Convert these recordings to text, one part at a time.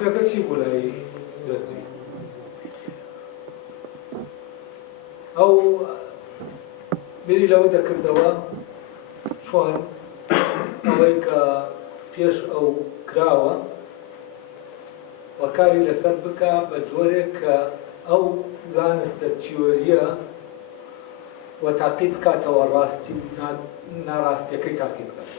فکرەکە چی بوو لای دەزوی؟ ئەو بێری لەوەی دەکردەوە چۆن ئەوەی کە پێش ئەو کراوە و کاری لەسەر بکە بە جۆرێک کە ئەو زانستە تیۆریە و تاقی بکاتەوە ڕاستی ناڕاستیەکەی تاقی بکات.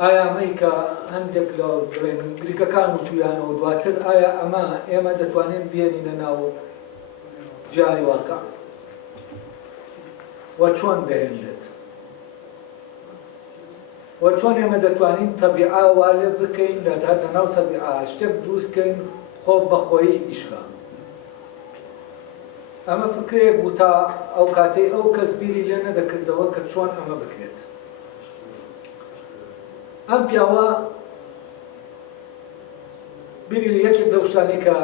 ئایا ئەمەی کە هەندێک لە بڵێن گریکەکان و تویانەوە دواتر ئایا ئەمە ئێمە دەتوانین بێنینە ناو جیهانی واقع و چۆن دەهێنرێت و چۆن ئێمە دەتوانین تەبیعا وا لێ بکەین لەناو تەبیعا شتێک دروستکەین خۆ بەخۆیی ئیشکە. ئەمە فکرێک بوو تا ئەو کاتەی ئەو کەس بیری لێ نەدەکردەوە کە چۆن ئەمە بکرێت. ئەم پیاوە بیری لە یەکێک لەو شتانەی کە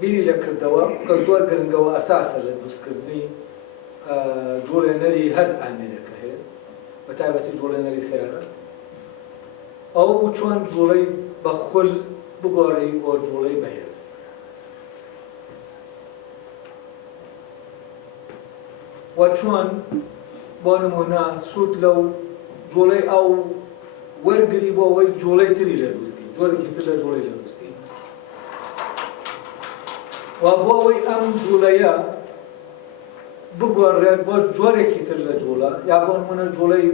بیری لە کردەوە کە زۆر گرنگەوە ئەساسە لە دروستکردنی جوڵێنەری هەر ئامێرەکە هەیە بە تایبەتی جوڵێنەری سیارە ئەو بوو چۆن جوڵەی بە خول بگۆڕی بۆ جوڵەی بەهێز. و چۆن بۆ نمونە سوود لەو جوڵەی ئەو وەرگری بۆ ئەوەی جوڵەی تری لە دروستکەی جۆرێکی تر لە جوڵەی لە دروستکەی و بۆ ئەوەی ئەم جوڵەیە بگۆڕێت بۆ جۆرێکی تر لە جوڵە یا بۆ نمونە جوڵەی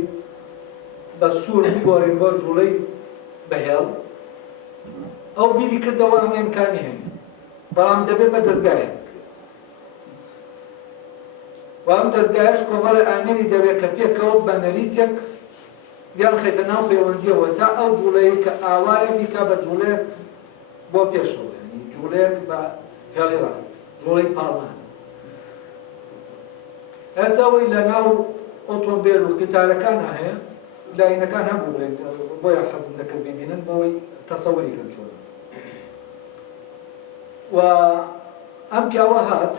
بە سوور بگۆڕین بۆ جوڵەی بەهێڵ ئەو بیری کردەوە ئەم ئیمکانی هەیە بەڵام دەبێت بە دەستگایە و ئەم دەستگایەش کۆمەڵی ئامێری دەوێت کە پێکەوە بە نەریتێک یان خەیتە ناو پەیوەندیەوە تا ئەو جوڵەیە کە ئاوایە بیکا بە جوڵەیەک بۆ پێشەوە یعنی جوڵەیەک بە هێڵی ڕاست جوڵەی پاڵمان. ئێستا ئەوەی لە ناو ئۆتۆمبیل و قیتارەکانە هەیە لاینەکان هەبوو بڵێن بۆیە حەزم دەکرد ببینن بەوەی تەسەووری کەن چۆن. و ئەم پیاوە هات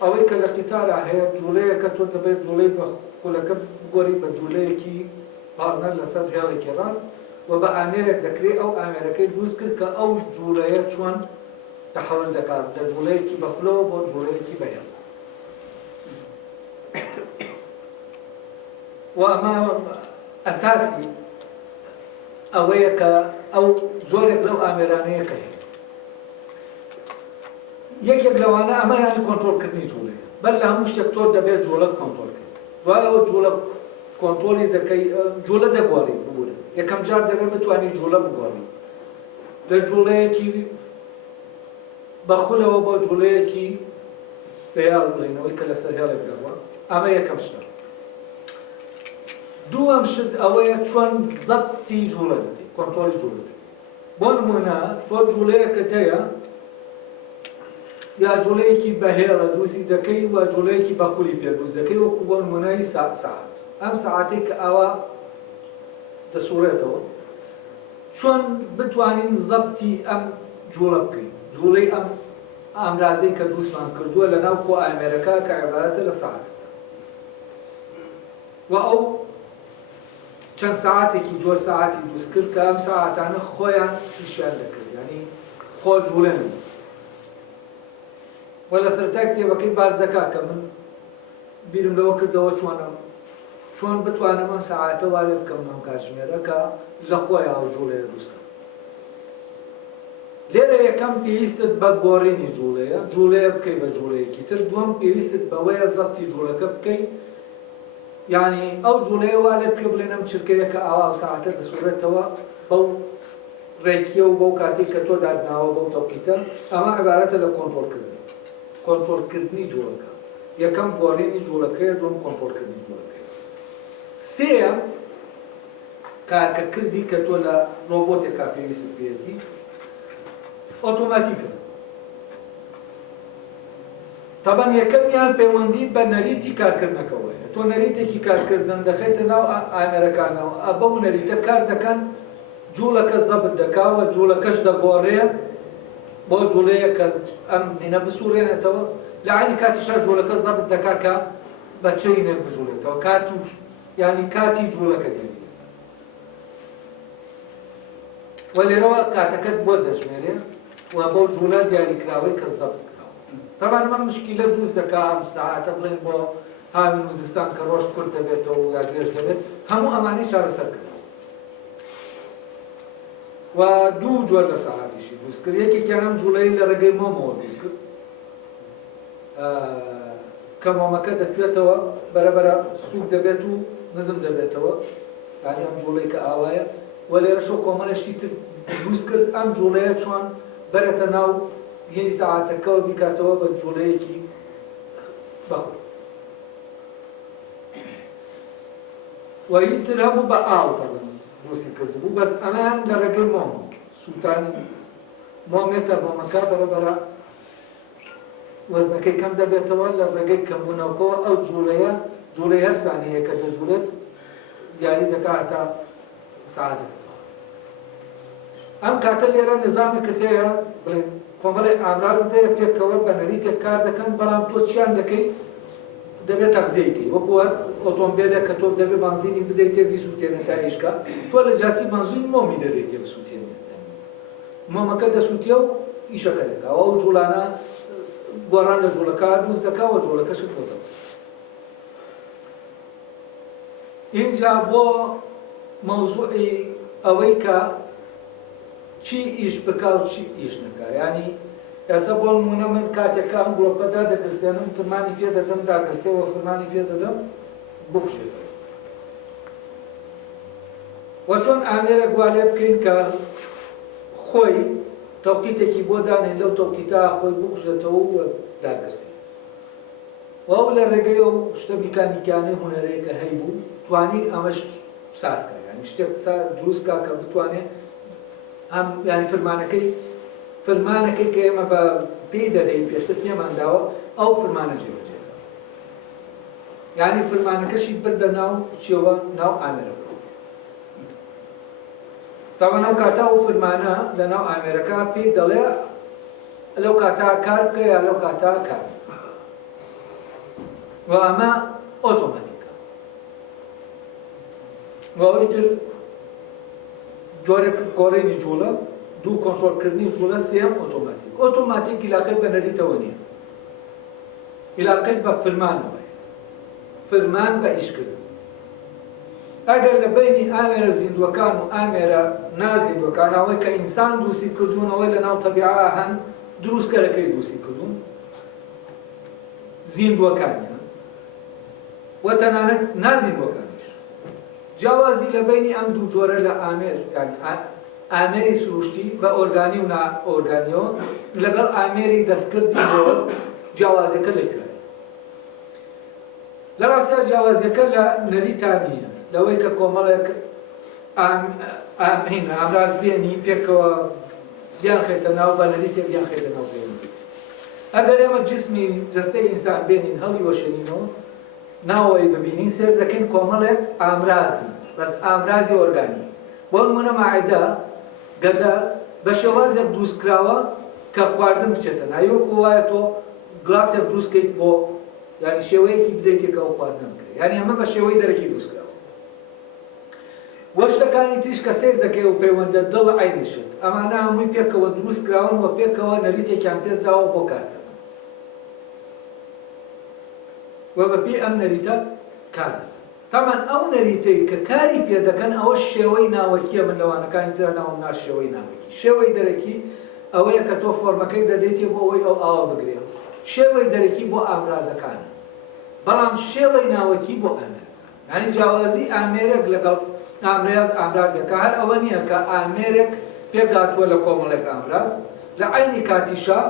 ئەوەی کە لە قیتارە هەیە جوڵەیە کە تۆ دەبێت جوڵەی بە خولەکە بگۆڕی بە جوڵەیەکی پاڵنەر لەسەر هێڵێکی ڕاست و بە ئامێرێک دەکرێت ئەو ئامێرەکەی دروست کرد کە ئەو جوڵەیە چۆن تەحەول دەکات لە جوڵەیەکی بەخولەوە بۆ جوڵەیەکی بەهێڵ. و ئەمە ئەساسی ئەوەیە کە ئەو زۆرێک لەو ئامێرانەیە کە هەیە یەکێک لەوانە ئەمە یانی کۆنتڕۆڵکردنی جوڵەیە بەر لە هەموو شتێک تۆ دەبێت جوڵە کۆنتڕۆڵکرد دوای ئەوە جوڵە کۆنتڕۆلی دەکەی جوڵە دەگۆڕی ببوورە یەکەم جار دەبێت بتوانانی جوڵە بگۆڕی لە جوڵەیەکی بەخولەوە بۆ جوڵەیەکی بەهێڵ بڵێنەوەی کە لەسەر هێڵێک دەڕوە. ئەمە یەکەم شتە. دووەم شت ئەوەیە چۆن زەبتی جوڵە دەکەی کۆنتڕۆلی جوڵە دەکەی. بۆ نمونە تۆ جوڵەیەکت هەیە یا جوڵەیەکی بەهێڵە دروستی دەکەی و جوڵەیەکی بەخولی پێ دروست دەکەی وەکو بۆ نمونەی ساعات. ئەم ساعاتەی کە ئاوا دەسوڕێتەوە چۆن بتوانین زەبتی ئەم جوڵە بکەین جوڵەی ئەم ئامرازەی کە دروستمان کردووە لە ناو کۆ ئامێرەکە کە عیبارەتە لە ساعات و ئەو چەند ساعاتێکی جۆر ساعاتی دروست کرد کە ئەم ساعاتانە خۆیان ئیشیان دەکرد ینی خۆ جوڵێن و لە سەرەتای کتێبەکەی باز دەکات کە من بیرم لەوە کردەوە چۆن بتوانم ئەم ساعاتە وا لێ بکەم ئەم کاتژمێرە کە لە خۆیان ئەو جوڵەیە دروستکەم. لێرە یەکەم پێویستت بە گۆڕینی جوڵەیە جوڵەیە بکەی بە جوڵەیەکی تر دووەم پێویستت بەوەیە زەبتی جوڵەکە بکەی یعنی ئەو جوڵەیە وا لێ بکە بڵێن ئەم چرکەیە کە ئاوا ساعاتە دەسوڕێتەوە بەو ڕێکیە و بەو کاتی کە تۆ دادناوە بەو تەوقیتە ئەمە عیبارەتە لە کۆنتڕۆڵکردنی جوڵەکە. یەکەم گۆڕینی جوڵەکەیە دووەم کۆنتڕۆڵکردنی جوڵەکەیە. سێیەم کارکردی کە تۆ لە ڕۆبۆتێکا پێویستت پێێتی ئۆتۆماتیکە. تەبەن یەکەمیان پەیوەندی بە نەریتی کارکردنەکەوەیە تۆ نەریتێکی کارکردن دەخێتە ناو ئامێرەکانەوە بەو نەریتە کار دەکەن جوڵەکە زەبت دەکاوە جوڵەکەش دەگۆڕێ بۆ جوڵەیە کە ئەم هینە بسوڕێنێتەوە لە عینی کاتیشا جوڵەکە زەبت دەکا کە بە چەینێک بجوڵێتەوە کاتوش ینی کاتی جوڵەکە دێنێت. ولێرەوە کاتەکەت بۆ دەژمێرێ و بۆ جوولە دیاریکراوەی کە زەبت کراوە. طبعا ئەمە مشکیلە دروست دەکا ئەم ساعاتە بڵێن بۆ هاوین وزستان کە ڕۆژ کورت دەبێتەوە و یا درێژ دەبێت هەموو ئەمانەی چارەسەر کردەوە. و دوو جۆر لە ساعاتیشی دروست کرد. یەکێکیان ئەم جوولەی لە ڕێگەی مۆمەوە دروست کرد کە مۆمەکە دەتوێتەوە بەرەبەرە سووک دەبێت و نزم دەبێتەوە، یعنی ئەم جوولەی کە ئاوایە. و لێرەشەوە کۆمەڵێشی تر دروست کرد ئەم جوولەیە چۆن بەرێتە ناو هێنی ساعاتەکەەوە بیکاتەوە بە جوولەیەکی بەخۆ. و هیچتر هەبوو بە ئاو تەڵن دروستی کردبوو، بەس ئەمان لە ڕێگەی مۆم سووتانی مۆمێکە مۆمەکە بەرەبەرە وەزنەکەی کەم دەبێتەوە لە ڕێگەی کەمبوونەوەکەوە ئەو جوولەی هەر سانیەیە کە دەجوولێت دیاری دەکات تا ساعاتێک. ئەم کاتە لێرە نظامێکت هەیە بڵێن کۆمەڵی ئامرازت هەیە پێکەوە بە نەریتێک کار دەکەن، بەڵام تۆ چیان دەکەی دەبێت تەغزیەکەی وەکو ئۆتۆمبیلێک کە تۆ دەبێت بانزینی بدەیت تێ بیسووتێنێت تا ئیشکا، تۆ لە جاتی بانزین مۆمی دەدەیت تێ بسووتێنێت. مۆمەکە دەسووتێ و ئیشەکە دەکات. ئەو جوولانە گۆڕان لە جوولەکە دروست دەکاوە جوولەکەشت بۆزە. اینجا بۆ مەوزوعی ئەوەی کە چی ئیش بکا و چی ئیش نەکا. یعنی ئێستا بۆ نمونە من کاتێکە ئەم گڵۆپەدا دەگرسێنم فەرمانی پێ دەدەم داگرسێەوە فەرمانی پێ دەدەم بکوژێت. و چۆن ئامێرە گوالێ بکەین کە خۆی تەوقیتێکی بۆ دانێن لەو تەوقیتە خۆی بکوژێتەوە و داگرسێت. و ئەو لە ڕێگەی ئەو شتە میکانیکیانەی هونەرەیە کە هەیبوو توانی ئەمەش سازکە، یعنی شتێک دروستکە کە بتوانێت ئەم ینی فەرمانەکەی کە ئێمە بە پێی دەدەین پێشتر پێمانداوە ئەو فەرمانە جێبەجێکە. یعنی فەرمانەکەشی بردە ناو چیەوە ناو ئامێرەکە. تاوان ئەو کاتا و فەرمانە لە ناو ئامێرەکە پێی دەڵێ لەو کاتا کار بکە یا لەو کاتا کار بکە. و ئەمە ئۆتۆماتیکە. و ئەوەی تر جۆرێک گۆڕینی جوولە، دوو کۆنتڕۆڵکردنی جوولە، سێم ئۆتۆماتیک. ئۆتۆماتیک علاقەی بە نەریتەوە نییە، علاقەی بە فەرمانەوە، فەرمان بە ئیشکردن. ئەگەر لە بینی ئامێرە زیندوەکان و ئامێرە نازیندوەکان ئەوەی کە ئینسان دروستی کردوونەوەی لە ناو تەبیعە هەن دروستگەرەکەی دروستی کردوون زیندوەکانیان و تەنانەت نازیندوەکانیش. جیاوازی لە بینی ئەم دوو جۆرە لە ئامێر، یعنی ئامێری سروشتی بە ئۆرگانی و نائۆرگانیەوە لەگەڵ ئامێری دەستکردی بۆ جیاوازەکە لێکرا. لە ڕاستیە جیاوازیەکە لە نەریتانیە، لەوەی کە کۆمەڵێک ئامراز بێنی پێکەوە بیان خێتە ناو بە نەریتێ بیان خێتە ناو بێنی. ئەگەر ئێمە جسمی جەستەی ئینسان بێنین هەڵی وەشێنینەوە ناوەی ببینین سێر دەکەین کۆمەڵێک ئامرازی، بەس ئامرازی ئۆرگانی. بۆ نمونە ماعیدە گەدە بە شێوازێک دروستکراوە کە خواردن بچێتە ناو، وەکو وایە تۆ گڵاسێک دروستکەیت بۆ یعنی شێوەیەکی بدەیتێکە ئەو خواردن بکرێت، یعنی ئەمە بە شێوەی دەرەکی دروستکراوە. وە شتەکانی تریش کە سیر دەکەی و پەیوەندە دڵ عینیشت، ئەمانە هەمووی پێکەوە دروستکراون و پێکەوە نەریتێکیان پێدراوە بۆ کارکردن. و بەپێ ئەم نەریتە کار دەکەن. تامان ئەو نەریتەی کە کاری پێ دەکەن ئەوە شێوەی ناوەکیە، من لەوانەکانی ترە ناوم نا شێوەی ناوەکی. شێوەی دەرەکی ئەوەیە کە تۆ فۆرمەکەی دەدەیتێ بۆ ئەوەی ئەو ئاوا بگرێت. شێوەی دەرەکی بۆ ئامرازەکانە، بەڵام شێوەی ناوەکی بۆ ئامێرەکان. یعنی جیاوازی ئامێرێک لەگەڵ ئامرازەکە هەر ئەوە نییە کە ئامێرێک پێگاتووە لە کۆمەڵێک ئامراز، لە عینی کاتیشا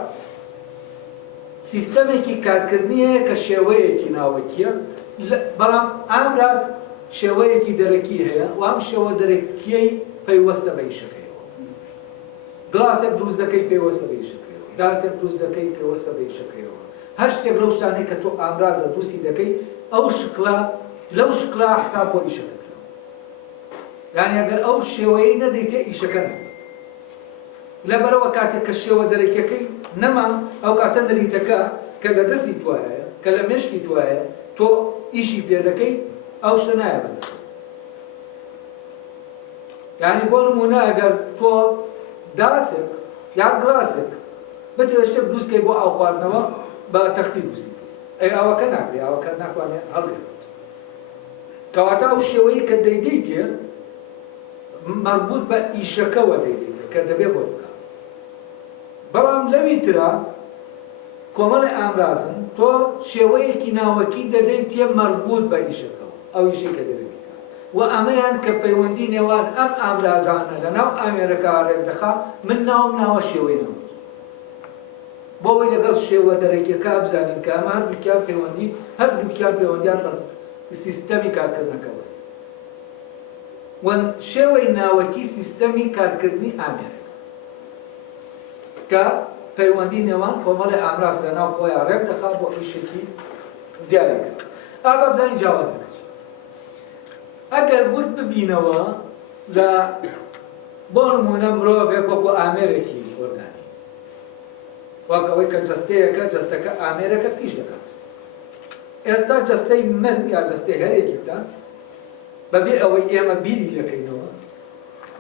سیستەمێکی کارکردنیەیە کە شێوەیەکی ناوەکیە، بەڵام ئامراز شێوەیەکی دەرەکی هەیە و ئەم شێوە دەرەکیەی پەیوەستە بە ئیشەکەیەوە. گڵاسێک دروست دەکەی پێوەستە بە ئیشەکەیەوە، داسێک دروست دەکەی پێوەستە بە ئیشەکەیەوە. هەر شتێک لەو شتانەی کە تۆ ئامرازە دروستی دەکەی ئەو شکڵە لەو شکڵە حساب بۆ ئیشەکە. یعنی ئەگەر ئەو شێوەیەی نەدەیتێ ئیشەکە نەبێت. لەبەرەوە کاتێک کە شێوە دەرەکیەکەی نەما ئەو کاتە نەریتەکە کە لە دەستی توایە کە لە مێشکی توایە تۆ ئیشی پێ دەکەی ئەو شتە نایە بەدەست. یعنی بۆ نمونە ئەگەر تۆ داسێک یا گڵاسێک بەتێ شتێک دروستکەی بۆ ئاو خواردنەوە بە تەختی دروستی ئەی ئەوەکە ناکرێ ئەوەکە ناتوانێت هەڵگرێت کەواتە ئەو شێوەیە کە دەیدەیتێ مربوط بە ئیشەکەوە دەیدەیتێ کە دەبێ بۆ بکە بەڵام لەوی ترە کۆمەڵی ئامرازن تۆ شێوەیەکی ناوەکی دەدەیتێ مربوط بە ئیشەکەوە ئەو ئیشەی کە دەبێت و ئەمەیان کە پەیوەندی نێوان ئەم ئامرازانە لەناو ئامێرەکە ڕێک دەخا من ناوە شێوەی ناوەکی بۆ ئەوەی لەگەڵ شێوە دەرەکیەکە بزانین کە ئەمە هەردووکیان پەیوەندی هەردووکیان پەیوەندیان بە سیستەمی کارکردنەکەوە و شێوەی ناوەکی سیستەمی کارکردنی ئامێرەکە کە پەیوەندی نێوان کۆمەڵی ئامراز لەناو خۆیان ڕێک دەخات بۆ ئیشێکی دیاری کرد ئابا بزانین جیاوازەکە ئەگەر ورد ببینەوە لە بۆ نمونە مرۆڤێک وەکو ئامێرێکی ئۆرگانی وەک ئەوەی کە جەستەیەکە جەستەکە ئامێرەکە پیش دەکات ئێستا جەستەی من یا جەستەی هەرێکیتان بەبێ ئەوەی ئێمە بیری دەکەینەوە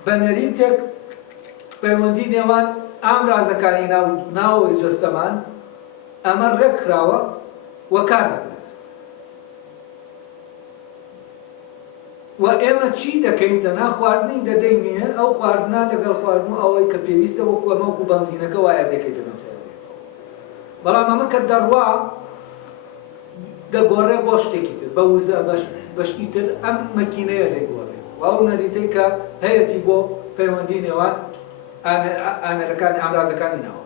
بە نەریتێک پەیوەندی نێوان ئامرازەکانی ناوەوەی جەستەمان ئەمە ڕێک خراوە و کار دەکات و ئێمە چی دەکەین تەنها خواردنی دەدەینێ ئەو خواردنا لەگەڵ خواردن ئەوەی کە پێویستە وەکو ئەمە وەکو بەنزینەکە وایە دەکەیت بەڵام ئەمە کە دەڕوا دەگۆڕێ بۆ شتێکی تر بە وزە بەشتی تر ئەم مەکینەیە دەیگۆڕێ و ئەو نەریتەی کە هەیەی بۆ پەیوەندی نێوان ئامێرەکانی ئامرازەکانی ناوە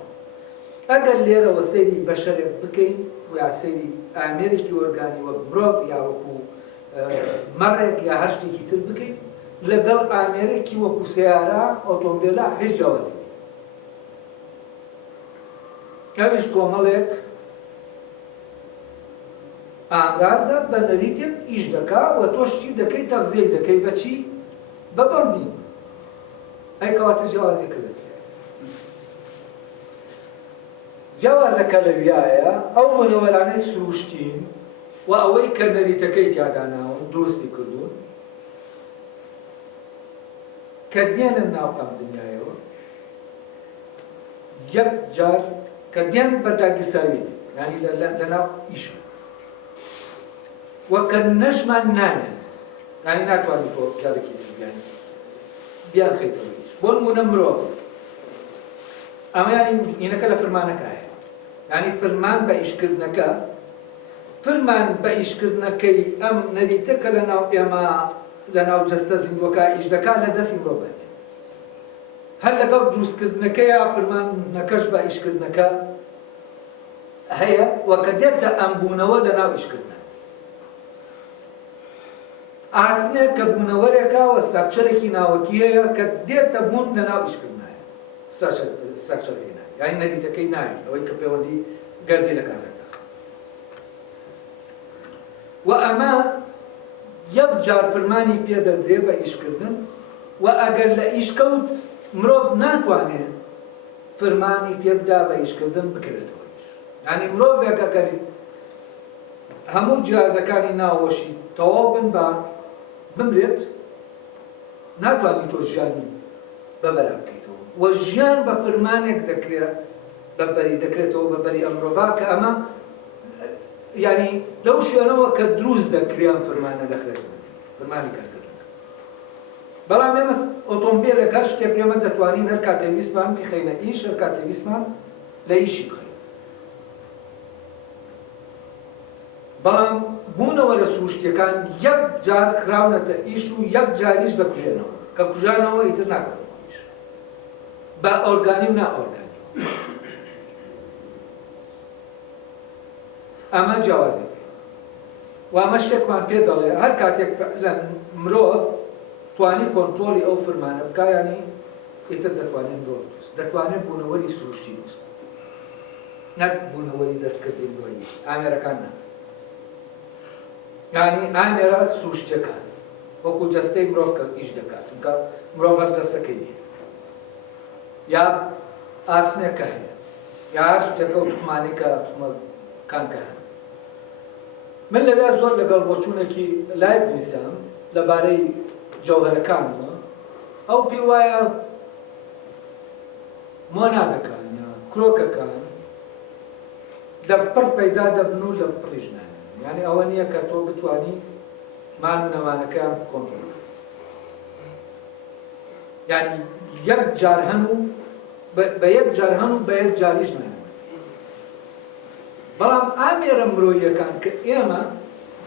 ئەگەر لێرەوە سەیری بەشەرێک بکەین یا سەیری ئامێرێکی ئۆرگانی وەک مرۆڤ یا وەکو مەڕێک یا هەر شتێکی تر بکەین لەگەڵ ئامێرێکی وەکو سیارە ئۆتۆمبیلە هیچ جیاوازی ئەویش کۆمەڵێک ئامرازە بە نەریتێک ئیش دەکا و تۆشتی دەکەی تەغزیەی دەکەی بەچی بە بەنزین ئەی کەواتە جیاوازی کردێت جیاوازەکە لەویایە ئەو بنەوەرانەی سروشتین و ئەوەی کە نەریتەکەی تیاداناوە دروستی کردوون کە دێنن ناو ئەم دنیایەوە یەک جار کە دێن بە داگیرساوی یعنی لەناو ئیشە و کە نەشمان نانێت یعنی ناتوانین بۆ جارێکی بیان خەیتەوە بۆ نمونە مرۆڤ ئەمە یانی ئینەکە لە فەرمانەکایە یعنی فەرمان بە ئیشکردنەکە فرمان بە ئیشکردنەکەی ئەم نەریتە کە لەناو ئێمە لەناو جەستە زیندوەکە ئیش دەکات لە دەستی مرۆڤ هەر لەگەڵ دروستکردنەکەیە فەرمانەکەش بە ئیشکردنەکە هەیە و کە دێتە ئەم بوونەوە لەناو ئیشکردنە ئاسنێ کە بوونەوەرێکە و ستراکچەرێکی ناوەکی هەیە کە دێتە بوون لەناو ئیشکردنایە ستراکچەرێکی ناوی یعنی نەریتەکەی ناوی ئەوەی کە پەیوەندی گەردی لە کارەکە و ئەمە یەک جار فەرمانی پێدەدرێ بە ئیشکردن و ئەگەر لە ئیشکەوت مرۆڤ ناتوانێت فەرمانی پێبدا بە ئیشکردن بکرێتەوە یعنی مرۆڤێک ئەگەر هەموو جیازەکانی ناوەشی تەواو بن بە بمرێت ناتوانێت تۆ ژیانی بەبەرە بکەیتەوە و ژیان بە فەرمانێک دەکرێت دەکرێتەوە بەبەری ئەم مرۆڤا کە ئەمە یعنی لەو شوێنەوە کە دروست دەکرێن فەرمانە دەخرێت فەرمانی کارکردن بەڵام ئێمە ئۆتۆمبیلێک هەر شتێک ئێمە دەتوانین هەر کاتێ ویستمان بخەینە ئیش هەر کاتێ ویستمان لە ئیشی بخەین بەڵام بوونەوە لە سروشتیەکان یەک جار خراونەتە ئیش و یەک جاریش دەکوژێنەوە کە کوژانەوە ئیتر ناکەنەوە ئیش بە ئۆرگانی و نائۆرگانی ئەمە جیاوازی و ئەمە شتێکمان پێ دەڵێ هەر کاتێک لە مرۆڤ توانی کۆنترۆلی ئەو فەرمانە بکە یانی ئیتر دەتوانێت مرۆڤ دەتوانێت بوونەوەری سروشتی دروست نەک بوونەوەری دەستکردنەوەی ئامێرەکان نا یعنی ئامێرە سروشتیەکان وەکو جەستەی مرۆڤ کە ئیش دەکات چونکە مرۆڤ هەر جەستەکەی نییە یا ئاسنێکە هەیە یا هەر شتێکە و توخمانێکە توخمەکانکە هەن من لەوێ زۆر لەگەڵ بۆچوونێکی لای بنویسم لەبارەی جەوهەرەکانەوە ئەو پێی وایە مۆنادەکان یا کرۆکەکان لە پڕ پەیدا دەبن و لە پڕیش نان یعنی ئەوە نییە کە تۆ بتوانی مال و نەوانەکەیان کۆنتڕۆڵ یعنی یەک جار هەن و بە یەک جار هەن و بە یەک جاریش نان بەڵام ئامێرە مرۆییەکان کە ئێمە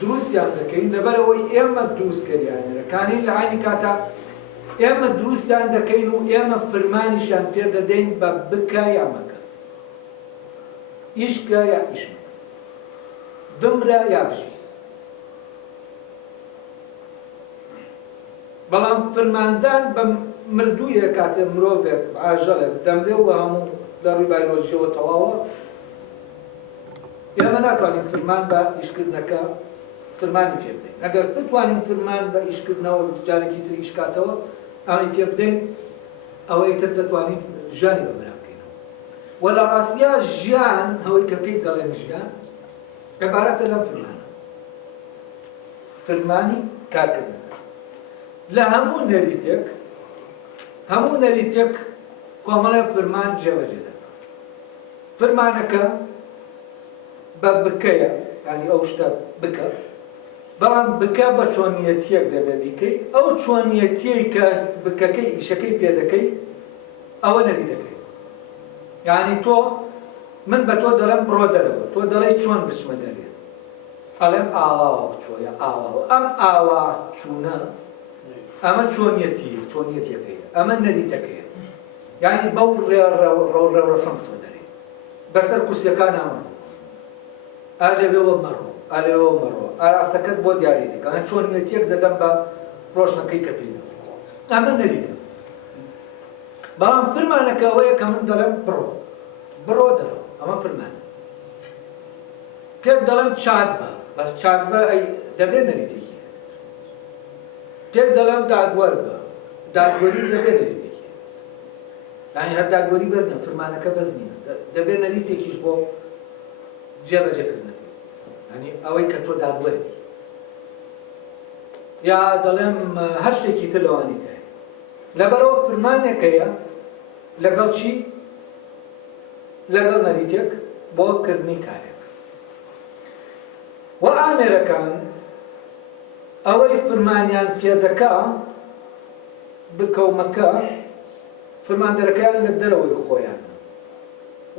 دروستیان دەکەین لەبەرەوەی ئێمە دروستکەریانەکانی لە عینی کاتا ئێمە دروستیان دەکەین و ئێمە فرمانیشان پێ دەدەین بە بکە یا مەکە ئیشکە یا ئیش مەکە بمرە یا بژی بەڵام فرماندان بە مردوویە کاتێ مرۆڤێک ئاژەڵێک دەمرێ و بە هەموو لە ڕووی بایۆلۆژیەوە تەواوە ئێمە ناتوانین فرمان بە ئیشکردنەکە فرمانی پێ بدەین ئەگەر بتوانین فرمان بە ئیشکردنەوە جارێکی تر ئیشکاتەوە ئەوەی پێ بدەین ئەوەی تر دەتوانین ژیانی بەبرا بکەینەوە وە لە ڕاستیە ژیان ئەوەی کە پێی دەڵێن ژیان عیبارەتە لەم فرمانە فرمانی کارکردن لە هەموو نەریتێک کۆمەڵە فرمان جێبەجێ دەکات فرمانەکە بە بکەیە ینی ئەو شتە بکە بەڵام بکە بە چۆنیەتیەک دەبێ بیکەی ئەو چۆنیەتیەی کە بکەکەی ئیشەکەی پێ دەکەی ئەوە نەریتەکەی یعنی تۆ من بە تۆ دەڵێم بڕۆ دەرەوە تۆ دەڵێی چۆن بچمە دەرێ ئەڵێم ئاواوە بچۆیە ئاواوە ئەم ئاوا چوونە ئەمە چۆنیەتیەکەیە ئەمە نەریتەکەیە یعنی بەو ڕێوڕەسەم بچۆ دەرێ بەسەر کوسیەکان ئەمە ئالێوێەوە مەڕۆ ئالێوەوە مەڕۆ ئاراستەکەت بۆ دیاری دەکە ئەمە چۆنیەتیەک دەدەم بە ڕۆژنەکەی کە پێی ئەمە نەریتە بەڵام فرمانەکە ئەوەیە کە من دەڵێم بڕۆ دەرەوە ئەمە فرمانە پێت دەڵێم چاک بە بەس چاک بە دەبێ نەریتێکی پێت دەڵێم دادوەر بە دادوەری دەبێ نەریتێکی یعنی هەر دادوەری بەس نیە فرمانەکە بەس نییە دەبێ نەریتێکیش بۆ جێبەجێکردنەکە ینی ئەوەی کە تۆ دادوەری یا دەڵێم هەر شتێکی تر لەوانی هەیە لەبەرەوە فرمانێکەیە لەگەڵ چی لەگەڵ نەریتێک بۆ کردنی کارێک و ئامێرەکان ئەوەی فرمانیان پێدەکا بکەومەکە فرماندەرەکەیان لە دەرەوەی خۆیان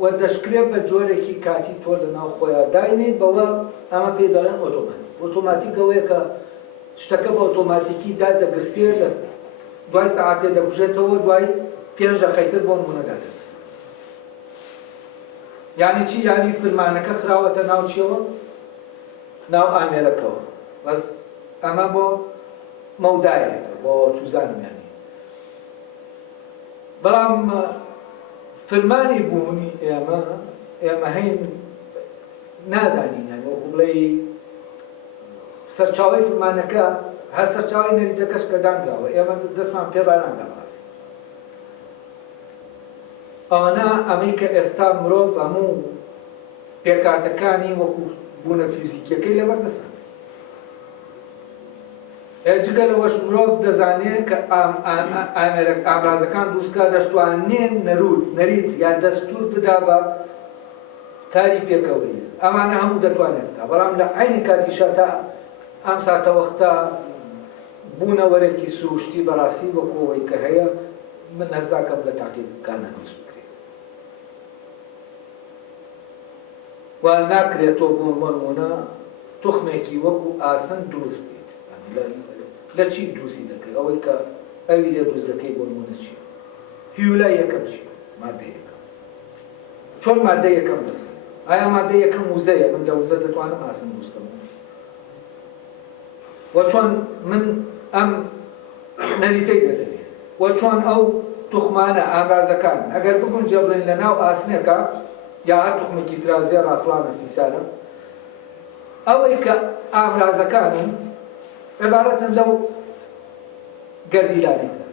و دەشکرێت بە جۆرێکی کاتی تۆ لە ناو خۆیان داینێت بەوە ئەمە پێ دەڵێن ئۆتۆماتیک ئەوەیە کە شتەکە بە ئۆتۆماتیکی دادەگرسێ لە دوای سەعاتێ دەبژێتەوە دوای 5 دەقەیتر بۆ نمونەدا دەست یعنی چی یعنی فرمانەکە خراوەتە ناو چیەوە ناو ئامێرەکەەوە بەس ئەمە بۆ مەودایەکە بۆ چوزانم یانی بەڵام فرمانی بوونی ئێمە هەین نازانین یعنی وەکو بڵێی سەرچاوەی فرمانەکە هەر سەرچاوی نەریتەکەش کە دانراوە ئێمە دەستمان پێ ڕاناگەڕاست ئەوانە ئەمەی کە ئێستا مرۆڤ هەموو پێکاتەکانی وەکو بوونە فیزیکیەکەی لەبەردەسان جگە لەوەش مرۆڤ دەزانێت کە ئامرازەکان دروستکە دەشتوانێن نەریت یان دەستور بدا بە کاری پێکەوەی ئەمانە هەموو دەتوانێت بەڵام لە عینی کاتیشە تا ئەم ساتە وەختە بوونە وەرەکی سروشتی بەڕاستی وەکو ئەوەی کە هەیە من هەزداکەم لە تاقیبکانە دروست بکرێت و ناکرێتەوە بۆ نمونە توخمێکی وەکو ئاسن دروست بێت لە چی دروستی دەکەی ئەوەی کە ئەوی لێ دروست دەکەی بۆ نمونە چیە هیولای یەکەم چیە مادە یەکەم چۆن مادە یەکەم بەسێ ئایا مادە یەکەم وزەیە من لە وزە دەتوانم ئاسن دروستکەم و چۆن من ئەم نەریتەی دەدەبێت و چۆن ئەو توخمانە ئامرازەکان ئەگەر بگونجە بڵێن لە ناو ئاسنێکە یا هەر توخمێکی ترازیە ڕافڵانە فیسانە ئەوەی کە ئامرازەکانن عبارەتن لەو گەردیلانێکە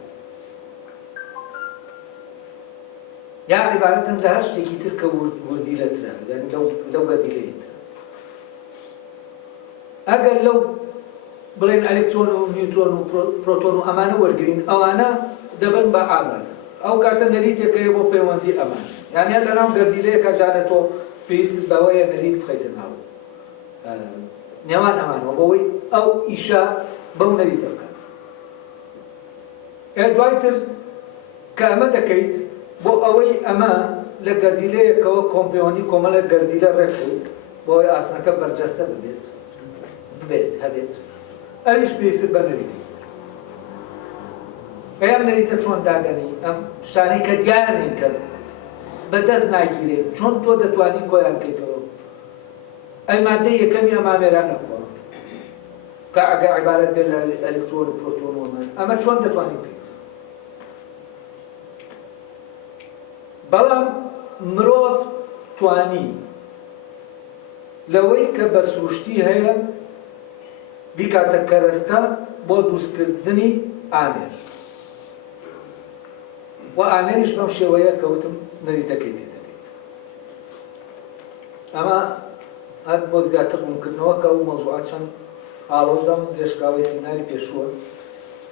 یا عبارەتن لە هەر شتێکی تر کە وردیلەترە لەو گەردیلەیەترە ئەگەر لەو بڵێن ئەلکترۆن و نیوترۆن و پرۆتۆن و ئەمانە وەرگرین ئەوانە دەبن بە ئامرازە ئەو کاتە نەریتێکەیە بۆ پەیوەندی ئەمان یعنی هەر لەناو گەردیلەیەکە جارە تۆ پێویست بەوەیە نەریت بخەیتە ناو نێوان ئەمانەوە بەوەی ئەو ئیشە بەو نەریتە بکات دوایتر کە ئەمە دەکەیت بۆ ئەوەی ئەمە لە گەردیلەیەکەوە کۆمپیۆنی کۆمەڵە گەردیلە ڕێکەوت بۆی ئاسنەکە بەرجەستە ببێت هەبێت ئەویش پێویست بە نەریتی ئەم نەریتە چۆن دادەنی ئەم شتانەی کە دیارنین کە بەدەست ناگیرێت چۆن تۆ دەتوانی کۆیان بکەیتەوە ئەی مادەی یەکەمی ئەمامێرانە کۆ کە ئەگە عیبارەت بێت لە ئەلکترۆن و پرۆتۆن ومان ئەمە چۆن دەتوانی بکەیت بەڵام مرۆڤ توانی لەوەی کە بە سروشتی هەیە بیکاتە کەرەستە بۆ دروستکردنی ئامێر و ئامێریش بەم شێوەیە کەوتم نەریتەکەی پێ دەکەیت ئەمە هەر بۆ زیاتر ڕوونکردنەوە کە ئەو مەوزوعات چەند ئاڵۆزە درێژکاوی سیمیناری پێشووە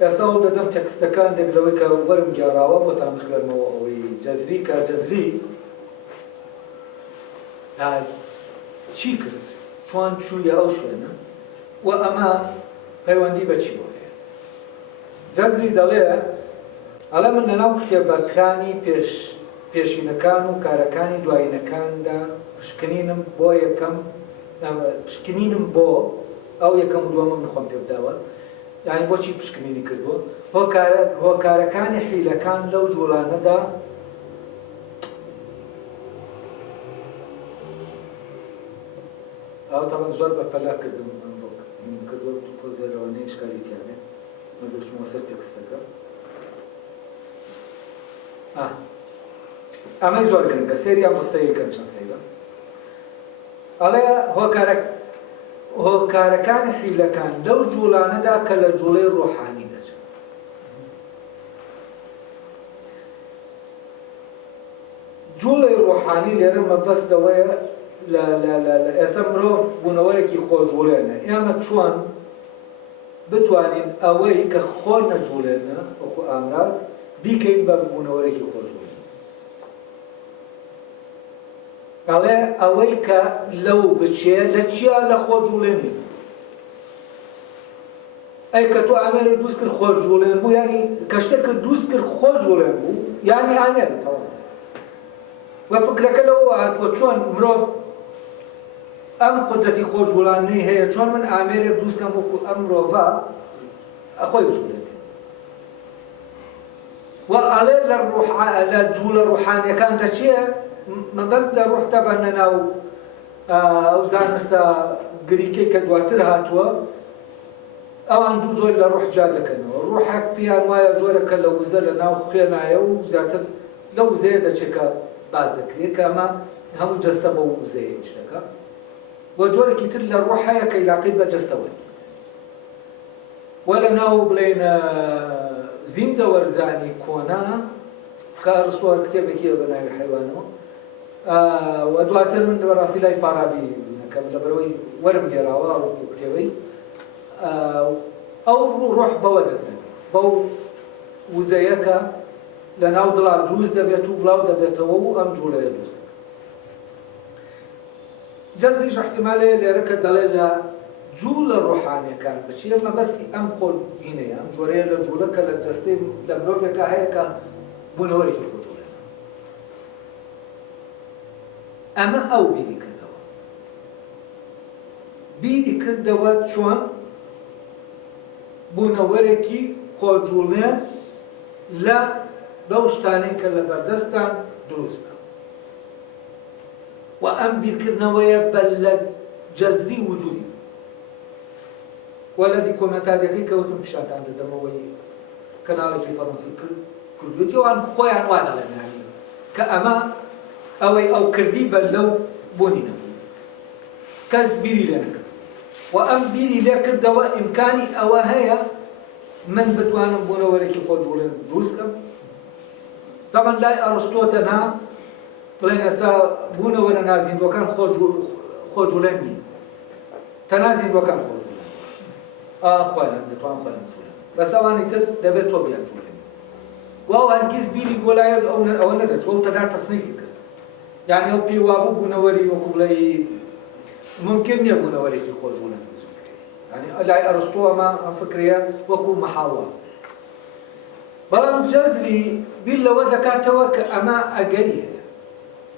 ئێستا هەوڵ دەدەم تێکستەکان دەگرەوەی کە وەرم گێڕاوە بۆتان بخوێنمەوە ئەوەی جەزری کە جەزری چی کرد چۆن چوویە ئەو شوێنە و ئەمە پەیوەندی بەچی بۆ هەیە جەزری دەڵێ ئەڵە من لەناو کتێبەکانی پێشینەکان و کارەکانی دوایینەکاندا پشکنینم بۆ یەکەم پشکنینم بۆ ئەو یەکەم و دووەمم خۆم پێ بداوە یعنی بۆچی پشکنینی کردووە هۆکارەکانی حیلەکان لەو جوڵانەدا ئەو تەمەن زۆر بەپەلا کردم کردووە پۆزێرەوەنەی شکالی تیانێ مەگوچمەوە سەر تێکستەکە ئەمەی زۆر گرنگە سێریان ڕستەیەکەم چەند سەیرە ئەڵێ هۆکارەکانی حیلەکان لەو جوڵانەدا کە لە جوڵەی ڕۆحانی دەچێت جوڵەی ڕۆحانی لێرە مەبەستەوەیە لە ئێستا مرۆڤ بوونەوەرێکی خۆجوڵێنە ئێمە چۆن بتوانین ئەوەی کە خۆ نەجوڵێنە وەکو ئامراز بیکەین بە بوونەوەرێکی خۆجوڵێن ئەڵێ ئەوەی کە لەو بچێ لە چیا لە خۆجوڵێنی ئەی کە تۆ ئامێرە دروست کرد خۆجوڵێن بوو یعنی کە شتێکە دروست کرد خۆجوڵێن بوو یعنی ئامێر تەواو و فکرەکە لەوە هاتووە چۆن مرۆڤ ئەم قودرەتی خۆجوڵانەی هەیە چۆن من ئامێرێک دروستکەم وەکو ئەم مرۆڤە ئەخۆی بجوڵێن و ئەڵێ لە جوڵە ڕوحانیەکان دەچێ مەبەست لە ڕوح تەبەنە ناو ئەو زانستە گریکەی کە دواتر هاتووە ئەوان دوو جۆر لە ڕوح جا دەکەنەوە ڕوحێک پیان وایە جۆرەکە لە وزە لە ناو خوێنایە و زیاتر لە وزەیە دەچێکە باز دەکرێت کە ئەمە هەموو جەستە بە وزەیە شتەکە و جۆرێکی تر لە ڕوح هەیە کە علاقەی بە جەستەوەی و لە ناو بڵێنە زیندە وەرزانی کۆنا کە ئەرسطۆ کتێبێکیە بە ناوی حەیوانەوە و دواتر من بەڕاستی لای فارابی کە لەبەرەوەی وەرم گێڕاوە وەکو کتێبەی ئەو ڕوح بەوە دەزانێت بەو وزەیەکە لە ناو دڵا دروست دەبێت و بڵاو دەبێتەوە و ئەم جوڵەیە دروست دەکات جەزریش احتیمالەیە لێرە کە دەڵێ لە جوڵە ڕۆحانیەکان بچێ مەبەستی ئەم خۆبینەیە ئەم جۆرەیە لە جوڵە کە لە جەستەی لە مرۆڤێکە هەیە کە بوونەوەرێکی خۆجوڵێنە ئەمە ئەو بیری کردەوە بیری کردەوە چۆن بوونەوەرێکی خۆجوڵێن لە بەو شتانەی کە لە بەردەستان دروست بکە و ئەم بیرکردنەوەیە بە لە جەزری وجودی و لە دیکۆمەنتاریەکەی کەوتم پیشاتان دەدەمەوەی کەناڵێکی فەڕەنسی کردوێتیەوان خۆیان وا دەڵێن کە ئەمە ئەوەی ئەو کردی بە لەو بۆنی نەبوو کەس بیری لێ نەکرد و ئەم بیری لێ کردەوە ئیمکانی ئەوە هەیە من بتوانم بوونەوەرێکی خۆجوڵێن دروست بکەم تەمەن لای ئەرسطۆ تەنها بڵێن ئێستا بوونەوەرە نازیندوەکان خۆجوڵێن نین تەنها زیندوەکان خۆجوڵێن خۆیان دەتوان خۆیان بجوڵێن بەس ئەوانی تر دەبێت تۆ بیان جوڵێن وأو هرگز بيري ولا أو ندرج أو تدار تصنيف كرت يعني أو في وابو بنوري وكبلي ممكن يكون وليك يخرجون يعني لا أرسطو ما فكرية وكو محاور بلام جزري بلا وذكاتوا كأما أقريه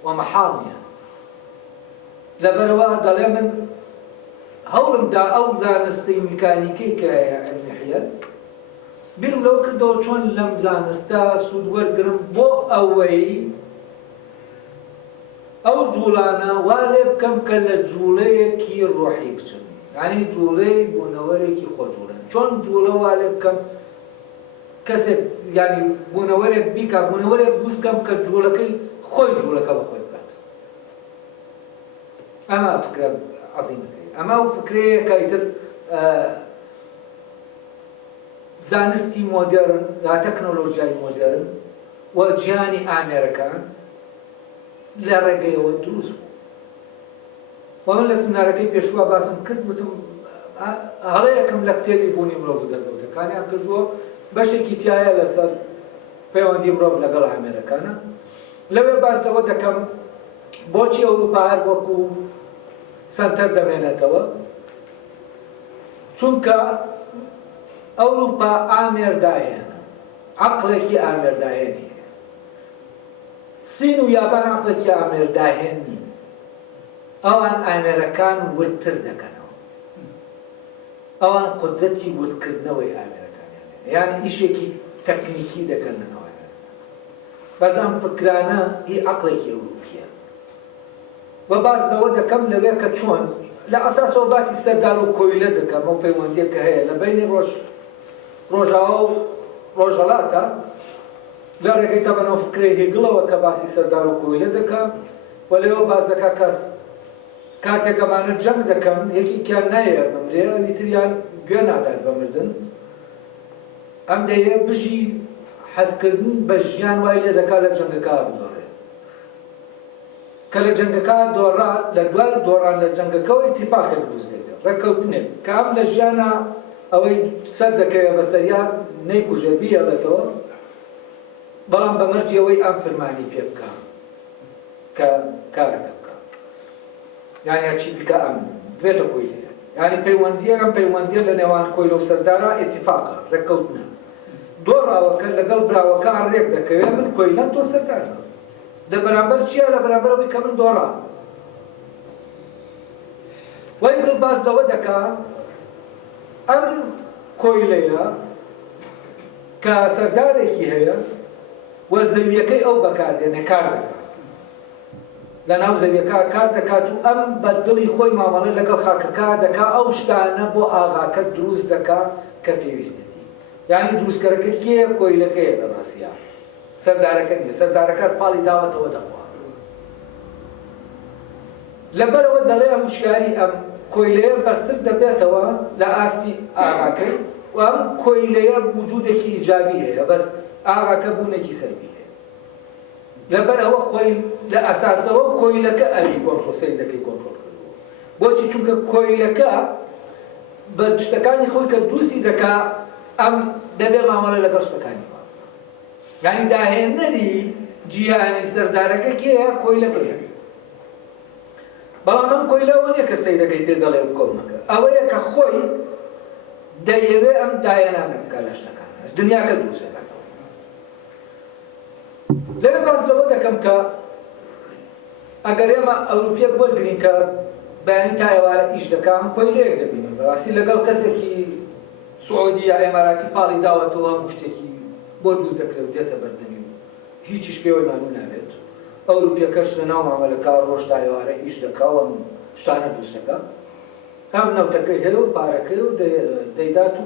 ومحامية لبروا دلمن هولم دا أو زانستي ميكانيكي كعلم حيل بيرم لو كردو چون لم زانستا سودور گرم بو أوي أو جولانا والب كم كلا جولي كي روحي بچن يعني جولي بونوري كي خو جولان چون جولا والب كم كسب يعني بونوري بيكا بونوري بوس كم كجولا كي خوي جولا كم خوي بات أما فكرة عظيمة أما فكرة كايتر زانستي مودرن لا تكنولوجيا مودرن وجاني أمريكان لا رجع ودروس ومن لسنا رجع بيشوا باسم كنت بتم هرايا كم لكتير يبوني مروف دلوقتي كان يأكلوا بس كتيايا لسر بيوندي مروف لقال أمريكانا لو باز لو ده كم بوشي أوروبا هربكو سنتر دمينة توا چونك أوروبا آمر داين عقلك آمر دايني الصين ويابان عقلك آمر دايني أوان أمريكان ورتر دكانو أوان قدرتي وركرنوي أمريكان يعني إشيكي تكنيكي دكانو بس أم فكرانا هي عقلك أوروبيا وبعض لو دكم لبيك شون لا أساس وباس يستداروا كويلة دكا مو بيوندي كهيا لبين روجاو روجالاتا لا رجعت بنا فكرة هيجلا وكباس يستداروا كويلة دكا ولو بعض دكا كاس كاتي كمان الجمع دكم يكي كان ناير بمريرا يتريان جنا دار بمردن أم ده بيجي حسكردن بجيان وايلة دكا لجنگ كابدور كلا جنگكا دورا لدوال دوران لجنگكا اتفاق الجوز ده ركوتنه كام لجيانا اوي تصدق يا بسريا نيكو جبيه لتو بلان بمرجي اوي ام فرماني بيبكا كاركا يعني هرشي بكا ام بيتو كويله يعني بيوانديه لنوان كويلو سردارا اتفاقا ركوتنا دورا وكل قلبرا وكان ريك دكا من كويلان تو سردارا ده برابر چیه لبرابر وی کمن دورا ويقول باز لو دكا ام كويليا كسرداريكي هي وزويكي او بكار يعني كار لانه زويكا كار دكاتو ام بدلي خوي معامله لك خاككا دكا او شتانه بو اغا كدروس دكا كبيوستي يعني دروس كركي كويلكي بماسيا سردارەکە پاڵی داوەتەوە دەخوا لەبەرەوە دەڵێ هوشیاری ئەم کۆیلەیە بەرزتر دەبێتەوە لە ئاستی ئاغاکەی و ئەم کۆیلەیە وجودێکی ئیجابی هەیە بەس ئاغاکە بوونێکی سەلبی هەیە لەبەرەوە خۆی لە ئەساسەوە کۆیلەکە ئەوی کۆنتڕۆل سەیدەکەی کۆنتڕۆل کردووە بۆچی چونکە کۆیلەکە بە شتەکانی خۆی کە دووسی دەکا ئەم دەبێ مامەڵە لەگەڵ شتەکانی يعني داهێنەری جیهانی سەردارەکە کێیە کۆیلەکەیە بەڵام ئەم کۆیلەوە نییە کە سەیدەکەی پێ دەڵێ کۆمەکە ئەوەیە کە خۆی دەیەوێ ئەم داهێنانە بکە لە شتەکانش دنیاکە دروست دەکاتەوە لەوێ باس لەوە دەکەم کە ئەگەر ئێمە ئەوروپیەک وەرگرین کە بەیانی تا ئێوارە ئیش دەکا ئەم کۆیلەیەک دەبینین بەڕاستی لەگەڵ کەسێکی سعودی یا ئێماراتی پاڵی داوەتەوە هەموو شتێکی بۆ دروست دەکرێت و دێتە بەردەمی و هیچیش پێوەی مانوو نابێت ئەوروپیەکەش لە ناو مامەلەکە ڕۆژ تا ئێوارە ئیش دەکا و ئەم شتانە دروست دەکا ئەم نەوتەکەی هەیە و پارەکەی و دەیدات و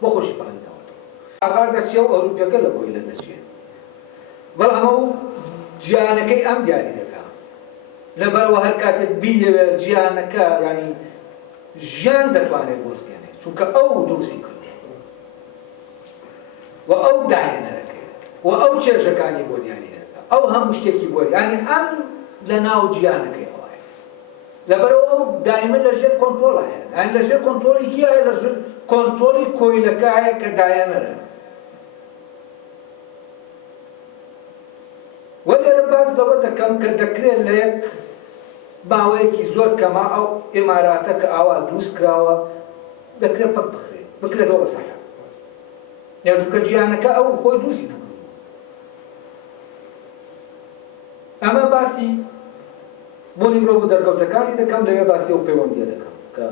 بۆ خۆشی پاڵی داوەتەوە ئاغا دەچێ و ئەوروپیەکە لە کۆیلە دەچێت بەڵام ئەو گیانەکەی ئەم دیاری دەکا لەبەرەوە هەر کاتێک بیەوێت گیانەکە ینی ژیان دەتوانێت بۆستێنێت چونکە ئەو دروستی کرد و ئەو داهێنەرەکەی و ئەو چێژەکانی بۆ دیاری دەکا ئەو هەموو شتێکی بۆ ینی ئەم لە ناو گیانەکەی ئەوەیە لەبەرەوە ئەو دائیمەن لەژێر کۆنتڕۆڵ هەیە یانی لەژێر کۆنتڕۆڵی کی هەیە لەژێر کۆنتڕۆڵی کۆیلەکە هەیە کە داهێنەرە باز لەوە دەکەم کە دەکرێت لە یەک ماوەیەکی زۆر کەما ئەو ئێماراتە کە ئاوا دروست کراوە دەکرێت پەک بخرێت بکرێتەوە بە ساحە یاچونکە گیانەکە ئەو خۆی دروستی نەکردووە. ئەمە باسی بۆنی مرۆڤ و دەرکەوتەکانی دەکەم لەوێ باسی ئەو پەیوەندیە دەکەم کە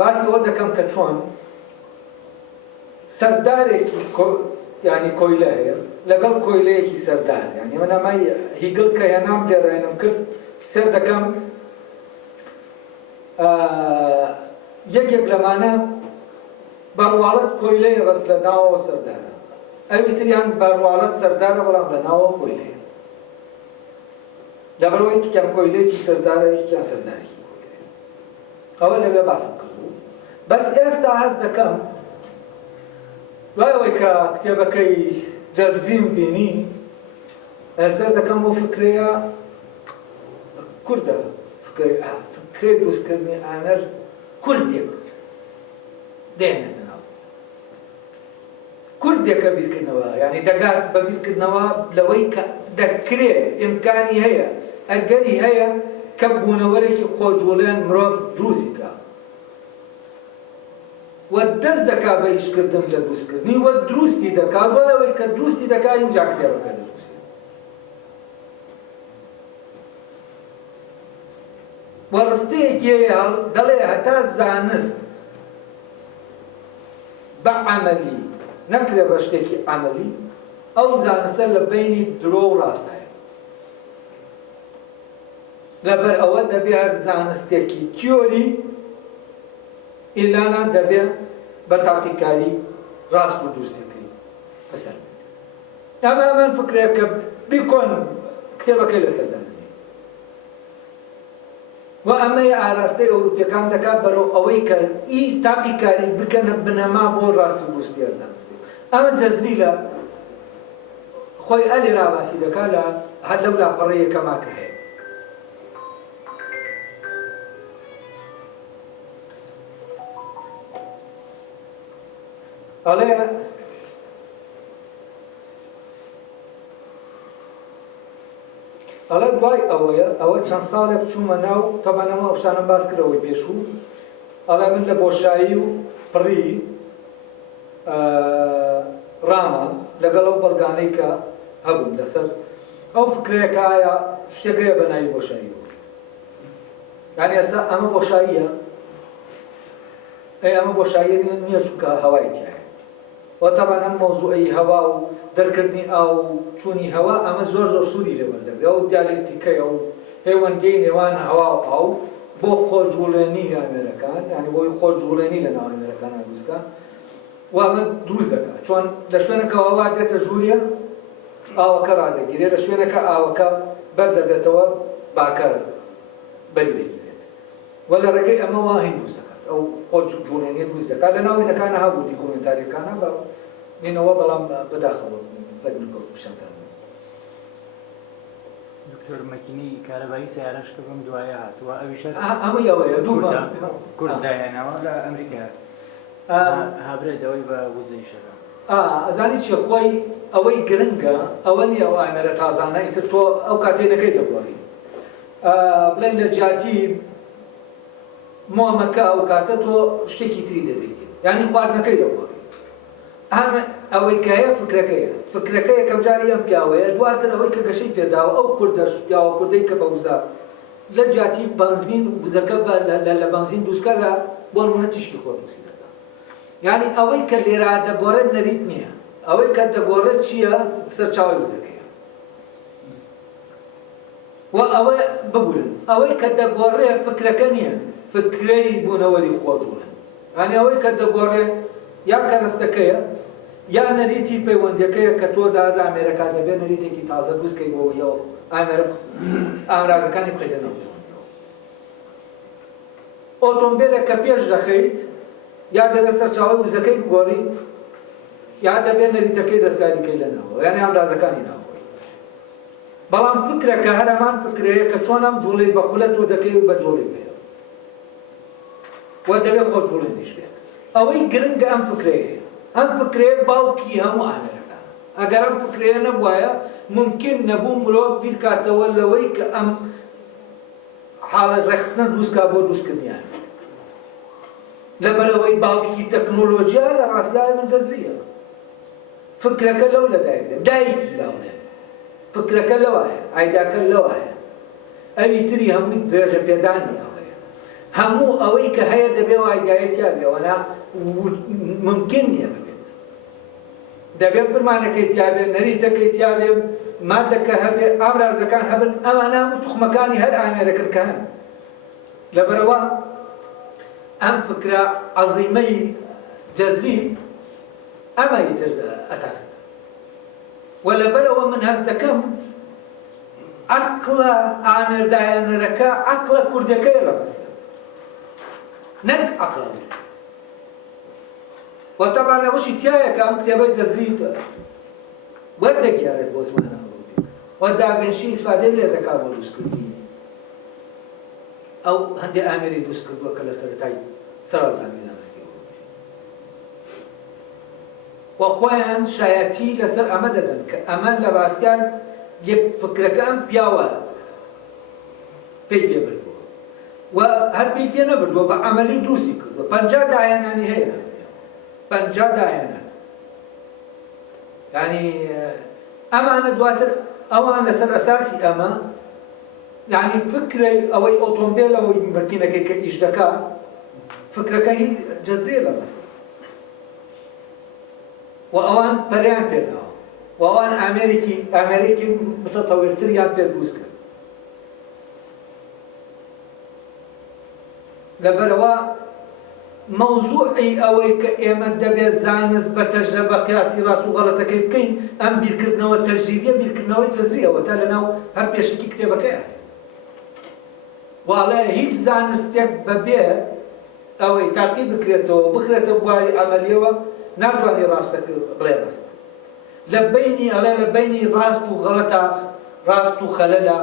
باسی ئەوە دەکەم کە چۆن سەردارێکی ینی کۆیلە هەیە لەگەڵ کۆیلەیەکی سەردار ینی من ئەمای هیگڵ کە هێنام لێرەێنم کرد سێر دەکەم یەکێک لەمانە بەڕواڵەت کۆیلەیە بەس لە ناوەوە سەردارە ئەوی تریان بەڕواڵەت سەردارە بەڵام لە ناوەوە کۆیلەیە لەبەرەوەی یەکیان کۆیلەیەکی سەردارە یەکیان سەردارێکی کۆیلەیە ئەوە لەوێ باسم کردوو. بەس ئێستا هەست دەکەم دوای ئەوەی کە کتێبەکەی جەزیم بینی ئێستا دەکەم بۆ فکرەیە کوردە فکرەی دروستکردنی ئامێر کوردێک دێنێتە ناو کوردێکە بیرکردنەوە ینی دەگات بە بیرکردنەوە لەوەی کە دەکرێت ئیمکانی هەیە ئەگەری هەیە کە بوونەوەرێکی خۆجوڵێن مرۆڤ دروستی کە و دەست دەکا بە ئیشکردن لە دروستکردنی و دروستی دەکا دوای ئەوەی کە دروستی دەکا اینجا کتێبەکە دروستی وەڕستەیەکی هەیە دەڵێ هەتا زانست بە عەمەلی نەکرێ بە شتێکی عەمەلی ئەو زانستە لە بینی درۆ و ڕاستایە لەبەر ئەوە دەبێ هەر زانستێکی تیۆری ئیلانە دەبێ بە تاقیکاری ڕاست و دروستەکەی بەسەر ئەمە من فکرەیە کە بیکۆن کتێبەکەی لەسەردانێ و ئەمەی ئاراستەی ئەوروپیەکان دەکات بەرەو ئەوەی کە تاقیکاری بکەنە بنەما بۆ ڕاست و دروستی زانستی. ئەمە جەزری لە خۆی ئەلێ ڕاباسی دەکات لە هەر لەو لاپەڕەیە کەماکە هەیە. ئەڵێ دوای ئەوەیە ئەوە چەند ساڵێک چوومە ناو تەبانەمە ئەو شتانەم باس کردەوەی پێشوو ئەڵێ من لە بۆشایی و پڕی ڕامان لەگەڵ ئەو بەڵگانەی کە هەبوون لەسەر ئەو فکرەیەکە ئایا شتێکەیە بە ناوی بۆشایی یعنی ئێستا ئەمە بۆشاییە ئەمە بۆشایی نییە چونکە هەوای تایە و طبعا ئەم مۆزوعی هەوا و دەرکردنی ئاو چوونی هەوا ئەمە زۆر زۆر سوودی لێوەردەگرێت ئەو دیالکتیکەیە و پەیوەندیی نێوان هەوا و ئاو بۆ خۆجوڵێنی ئامێرەکان یعنی بۆی خۆجوڵێنی لە ناو ئامێرەکانە دروستکە و ئەمە دروست دەکات چۆن لە شوێنەکە هەوا دێتە ژووریە ئاوەکە ڕادەگیرێت لە شوێنەکە ئاوەکە بەردەبێتەوە باکەر بەری دەگیرێت و لە ڕێگەی ئەمەوە هین دروست دەکات ئەو خۆجوڵێنی دروست دەکات لە ناوینەکانە هەبوو دیکۆمنتاریەکانە بە نینەوە بەڵام بەداخەوە بەرنکەوت پیشەکان دکتۆر مەکینی کارەبایی سیارەش کە بەم دوایە هاتووە ئەویشە ئەمە ئەوەیە کوردداهێنەوە لە ئەمریکا هابرێتەوەی بە وزەی شەکە ئەزانی چیە خۆی ئەوەی گرنگە ئەوە نیە ئەو ئامێرە تازانە ئیتر تۆ ئەو کاتێنەکەی دەگۆڕی بڵێن لە جیاتی مۆمەکە ئەو کاتە تۆ شتێکی تری دەدەیت یعنی خواردنەکەی دەگۆڕی ئەوەی کە هەیە فکرەکەی یەکەم جاری ئەم پیاوەیە دواتر ئەوەی کە گەشەی پێداوە ئەو کوردەش پیاوە کوردەی کە بە وزە لە جیاتی بنزین وزەکە لە بنزین دروستکەرە بۆ نمونە تیشکی خۆ دروستی دەکات یعنی ئەوەی کە لێرە دەگۆڕێت نەریت نییە ئەوەی کە دەگۆڕێت چییە سەرچاوی وزەکەیە و ئەوە ببورن ئەوەی کە دەگۆڕێت فکرەکە نییە فکرەی بوونەوەری خۆجوڵێن یعنی ئەوەی کە دەگۆڕێت یا کەرەستەکەیە یا نەریتی پەیوەندیەکەیە کە تۆدا لە ئامێرەکان دەبێت نەریتێکی تازە دروستکەی بۆەوە ئامرازەکانی بخەیتەنەوە ئۆتۆمبیلێک کە پێش دەخەیت یا دەبێت سەرچاوی وزەکەی بگۆڕی یا دەبێت نەریتەکەی دەستکاریکەی لەناوە یعنی ئامرازەکانی ناوەوەی بەڵام فکرەکە هەرەمان فکرەیە کە چۆن ئەم جوڵەی بە خولە تۆ دەکەی بە جوڵەی بێت و دەبێت خۆ جوڵێنیش بێت ئەوەی گرنگە ئەم فکرەیە ئەم فکرەیە باوکی هەموو ئامێرەکانە ئەگەرم فکرەیە نەبوایە ممکن نەبوو مرۆڤ بیر کاتەوە لەوەی کە ئەم حاڵەت ڕێخستنە دروستکا بۆ دروستکردنیان لەبەرەوەی باوکی تەکنۆلۆجیا لە ڕاستیای من جەزریە فکرەکە لەو لەدایکدا دایکی لاونێ فکرەکە لەوایە ئایداکە لەوایە ئەوی تری هەمووی درێژە پێدانی ئەوەیە هەموو ئەوەی کە هەیە دەبێ و ئایدایەتیا بێوەنا ممکن نییە ببێت دەبێت فرمانەکەی تیابێ نەریتەکەی تیابێ مادەکە هەبێ ئامرازەکان هەبن ئەمانە هەموو توخمەکانی هەر ئامێرەکرد کە هەن لەبەرەوە ئەم فکرە عەزیمەی جەزری ئەمەی تر ئەساسە و لەبەرەوە من هەست دەکەم عەقڵە ئامێردایەنەرەکە عەقڵە کوردەکەی ڕەبەسیە نەک عەقڵە وطبعا لەوەشی تایە کە ئەم کتێبەی جەزریت وەردەگیارێت بۆ زمانە و داڤینشی ئیسفادەی لێ دەکات بۆ دروستکردنی ئەو هەندێک ئامێری دروست کردووە کە لە سەرەتای سەرەتامی نامەستیەوە و خۆیان شایەتی لەسەر ئەمە دەدەن کە ئەمە لە ڕاستیان یەک فکرەکە ئەم پیاوە پێی پێبردووە و هەر پێی پێ نەبردووە بە عەمەلی دروستی کردووە 50 داهێنانی هەیە 50 داهێنان یعنی ئەمانە دواتر ئەوان لەسەر ئەساسی ئەمە یعنی فکرەی ئەوەی ئۆتۆمبیلەوەی مەکینەکەی کە ئیش دەکا فکرەکە هی جەزرێ لە مەسەر و ئەوان پەریان پێداوە و ئەوان ئامێرێکی متەتەویرتریان پێ دروست کرد لەبەرەوە مەوزوعی ئەوەی کە ئێمە دەبێت زانست بە تەجربە قیاسی ڕاست و غەڵەتەکەی بکەین ئەم بیرکردنەوە تەجریبیە بیرکردنەوەی جەزریەوە تا لەناو هەر پێشکی کتێبەکەیە واڵێ هیچ زانستێک بەبێ ئەوەی تاقی بکرێتەوە بخرێتە بواری عەمەلیەوە ناتوانێت ڕاستەکە بڵێ ڕاست لە بینی ئەڵێ لە بینی ڕاست و غەڵەتە ڕاست و خەلەلە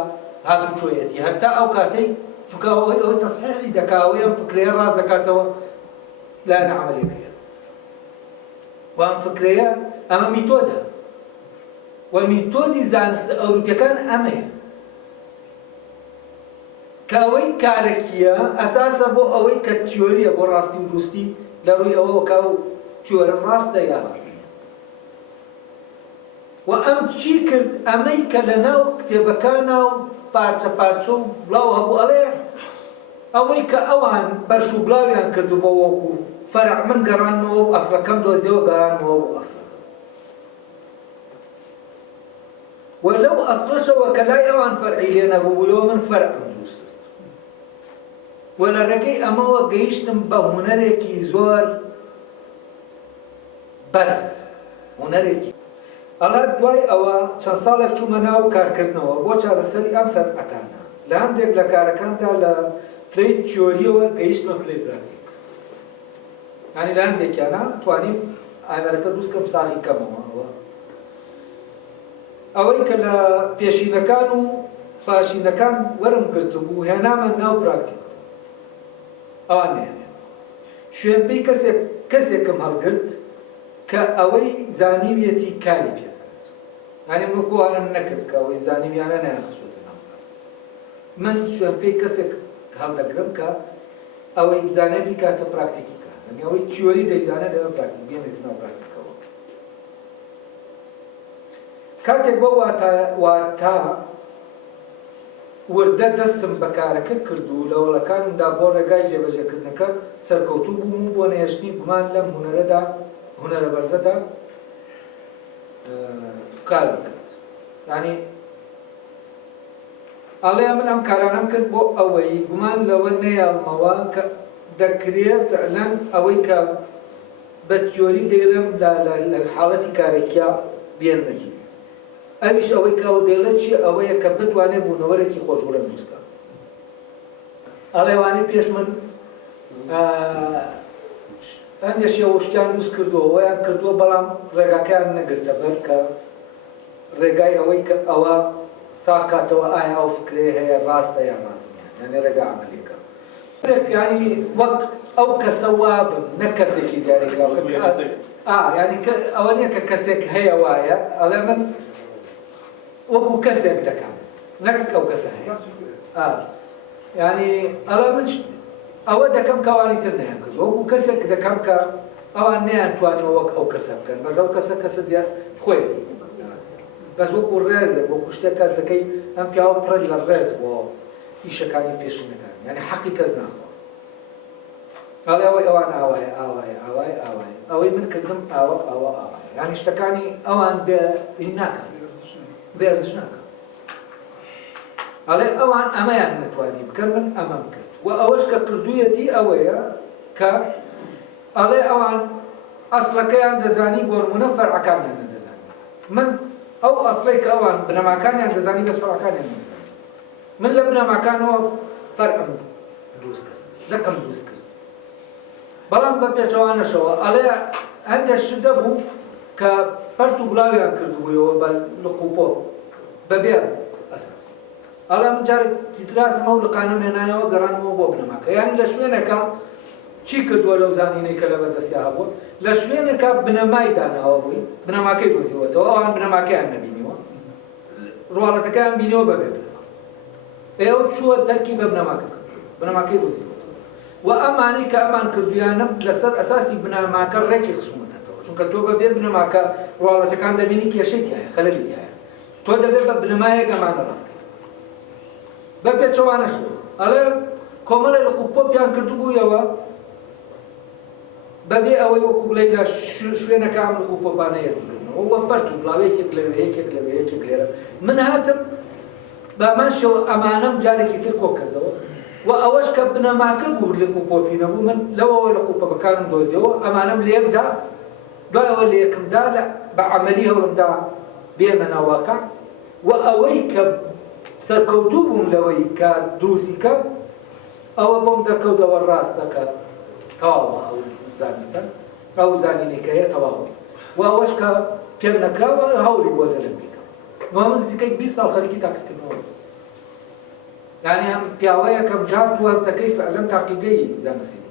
هاتوچۆیەتی هەتا ئەو کاتەی چونکە ئەوەی تەصحیحی دەکات ئەوەی ئەم فکرەیە ڕاست دەکاتەوە لایەنە عەمەلیەکەیە و ئەم فکرەیە ئەمە میتۆدە و میتۆدی زانستە ئەوروپیەکان ئەمەیە کە ئەوەی کارێکیە ئەساسە بۆ ئەوەی کە تیۆریە بۆ ڕاستی و دروستی لە ڕووی ئەوە کە تیۆرە ڕاستە یا ڕاستە و ئەم چی کرد ئەمەی کە لە ناو کتێبەکانە و پارچە پارچە و بڵاو هەبوو ئەڵێ ئەوەی کە ئەوان بەرش و بڵاویان کردو بۆ وەکو فەرع من گەڕانمەوە و ئەسڵەکەم دۆزیەوە گەڕانمەوە بۆ ئەسڵەکە و لەو ئەسڵەشەوە کە لای ئەوان فەرعی لێ نەبووبوویەوە من فەرعم دروست کرد و لە ڕێگەی ئەمەوە گەیشتم بە هونەرێکی زۆر بەرز هونەرێکی ئەڵات دوای ئەوە چەند ساڵێک چوومە ناو کارکردنەوە بۆ چارەسەری ئەم سەرعەتانە لە هەندێک لە کارەکاندا لە پلەی تیۆریەوە گەیشتمە پلەی پراتیک یعنی لە هەندێکیانە توانیم ئامێرەکە دروستکەم ساڵی کەمەوە ئەوەی کە لە پێشینەکان و پاشینەکان وەرم گرتبوو هێنامە ناو پراکتیک ئەوان نێنێ شوێنپێی کەسێکم هەڵگرت کە ئەوەی زانیویەتی کاری پێکات یعنی وەکووانم نەکرد کە ئەوەی زانیویانە نایخسوتە ناو من شوێنپێی کەسێک هەڵدەگرم کە ئەوەی بزانێ بیکاتە پراکتیکی کار یعنی ئەوەی تیۆری دەیزانێ لەوە پراکتیک بێنێت ناو پراکتیکەوە کاتێک بۆ واتە وردە دەستم بە کارەکە کرد و لە وەڵەکانمدا بۆ ڕێگای جێبەجێکردنەکە سەرکەوتوو بووم و بۆ نێشتنی گومان لەم هونەرە بەرزەدا کار بکرد یعنی ئەڵێ من ئەم کارانەم کرد بۆ ئەوەی گومان لەوە نەیاڵمەوە کە دەکرێت فعلەن ئەوەی کە بە تیۆری دەیڵێم لە حاڵەتی کارێکیا بێنمەگیر ئەویش ئەوەی کە ئەو دەیڵێت چیە ئەوەیە کە بتوانێت بوونەوەرێکی خۆشوەرە دروستکە ئەڵێوانی پێش من هەندێک شێوەشتیان دروست کردووە ئەویان کردووە بەڵام ڕێگاکەیان نەگرتە بەر کە ڕێگای ئەوەی کە ئەوە ساکاتەوە ئایا ئەو فکرێ هەیە ڕاستە یان ڕاست نییە یعنی ڕێگا عەمەلیەکە یعنی وەک أو كسواب نكسك يعني يعني أولية ككسك هي وايا على من وكو كسك دكا نك أو كسه يعني على من أو دكم كواني ترنيان كذا وكو كسك دكم كا أو أني أنتواني أو كسب كان بس أو كسك ديا خوي بس وكو الرازق وكو اشتكى سكي أم كأو برج الرازق و إيش كان يبيش مكان يعني حقيقة زنا قال أوي من كلم أو يعني اشتكاني أوان هناك بيرزجناك قال أوان أمان متواني بكرمن أمام كرت وأوش كردويتي أويا قال أوان أصلك عند زاني بورمونا فرع كان عند زاني من أو أصلك أوان بنما كان عند زاني بس فرع كان عند من لبنا ما كان هو فرع دوس كرت دكم دوس كرت بلان ببيع جوانا شوا على عند الشدة بو كبرتو بلاوي عن كردوه وبال لقوبه ببيع أساس على مجرد تطلعت مول قانون هنا وقران مو بابنا معك يعني لشوينه كم شيء كدوا لو زانيني كلا بدس يا أبو لشوينه كم بنا ما يدانا أبوي بنا ما كيدو زيوته أو عن بنا ما كان نبينيو روالة كان بينيو ببيع أو شو التركيب بنا ما كان بنا ما كيدو زيوته وأماني كأمان كرديانم لسر أساسي بنا ما كان ركي خصومنا شون كتوبة بنا ما كان روالة كان دبيني كيشيت يا خلالي يا تو دبي بنا ما هي كمان راسك ببيع شوانا شو على كمال القبة بيان كردو يوا ببيع أوي وكبليلا شوينا كامل القبة بانية هو برتو بلاوي كبلا من هاتم بماشي أمانم جاري كتير كوكدو وأوش كبنا ما كبوا للقبة فينا من لو أول القبة بكانوا دوزيو أمانم ليبدأ لا أول ليكمدا لا بعمليه ولمدا بيمنا واقع وأوي كب سركوتوبهم لوي كدروسيكا أو بوم دركودا والراس دكا تواوا أو زانستان أو زانينيكايا تواوا وأوش كبنكا وهولي بودلمبيكا نوامن سكي بيصال خليكي تاكتنو يعني هم بياوية كم جاب توازد كيف أعلم تحقيقي زانسي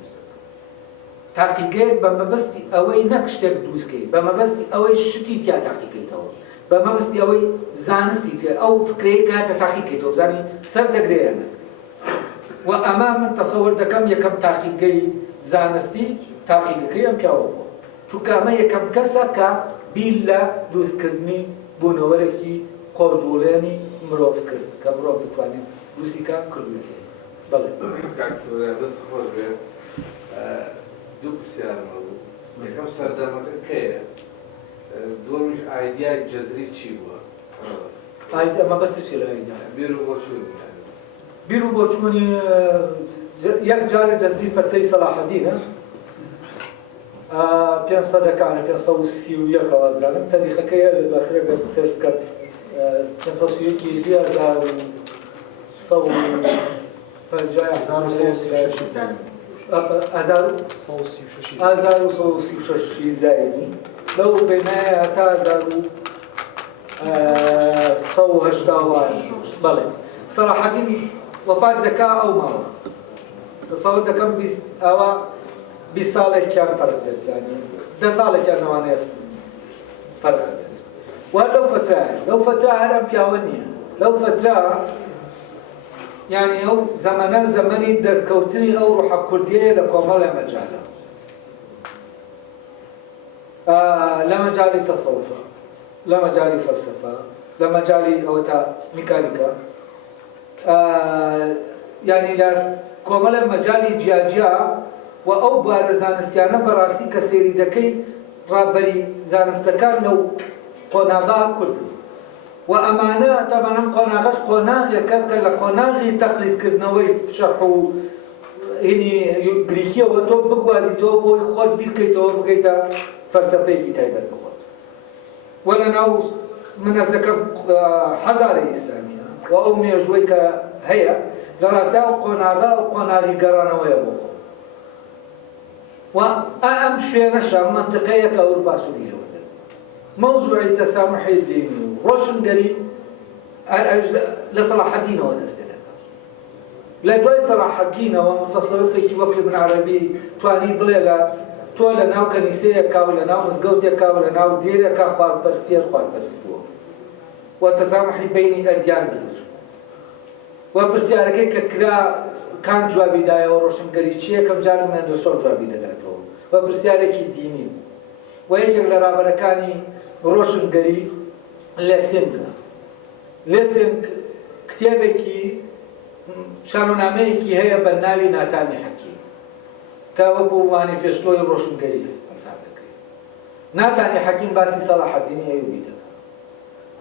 تحقيقي بما بستي أوي نكشتك دوسكي بما بستي أوي شتي تيا تحقيقي توا بما بستي أوي زانستي تيا أو فكري كاتا تحقيقي توا زاني سر تقري أنا وأمام تصور دكم يكم تحقيقي زانستي تحقيقي يم بياوه شو كما يكم كسا كا بيلا دوسكرني بونوركي قرجولاني مروف كرد كمروف بتواني دوسيكا كردوكي بله كاكتوريا بس خوش بيه دو بسيار مالو يكم سردرمك كيه دومش ايديا جزري چي بوا ايديا ما بس شي ايديا بيرو بوشوني يعني بيرو بوشوني يك جاري جزري فتي صلاح الدين بيان صدق انا بيان صوصي وياك وابزالم تاريخ كيه الباكره قد سيركت بيان صوصي كي ديا زاو صو فجاي أزارو صوصي وششي زايدي لو بينايا تازارو صو هشتاوان بلي صراحة وفاة ذكاء أو ما تصور ذكاء بسالة كان فرق يعني ده سالة كان نوانير فرق ولو فترة هرم بياونية لو فترة يعني أو زمني دركوتني أو روح كردية لكمال مجاله لا مجالي تصوف لا مجالي فلسفة لا مجالي أو ميكانيكا يعني لا كمال مجالي جياجيا وأو بارزانستيانا براسي كسيري دكي رابري زانستكان لو قناغا كردي وأمانة طبعاً قناغش قناغ كابك لقناغي تقليد كرنوي شرحو هني غريكيا وتو بقوازي تو بوي خود بيركي تو بقيتا فلسفي كتابة بخود ولا نو من أذكر حزارة إسلامية وأمي جويك هي دراسة قناغا وقناغي قرانوي بخود وأمشي نشا منطقية كأوروبا سوريا موضوع التسامح الديني روشن قريب لصلاح الدين هو نسبة لە دوای سەلاحەدینەوە متصەوفێکی وەک ابن عەرەبی توانی بڵێ لە تۆ لە ناو کەنیسەیەکا و لە ناو مزگەوتێکا و لە ناو دێرێکا خوارپەرستیت خوارپەرست بووە و تەسامحی بینی ئەدیان دروست و پرسیارەکەی کە کرا کان جوابی دایەوە ڕۆشنگەری چییە کەم جار مەندەلسۆن جوابی دەداتەوە و پرسیارێکی دینی و یەکێک لە ڕابەرەکانی ڕۆشنگەری لێسینگە. لێسینگ کتێبێکی شانۆنامەیەکی هەیە بە ناوی ناتانی حەکیم کە وەکو مانیفێستۆی ڕۆشنگەری حساب دەکرێت. ناتانی حەکیم باسی سەلاحەدینی ئەیوبی دەکات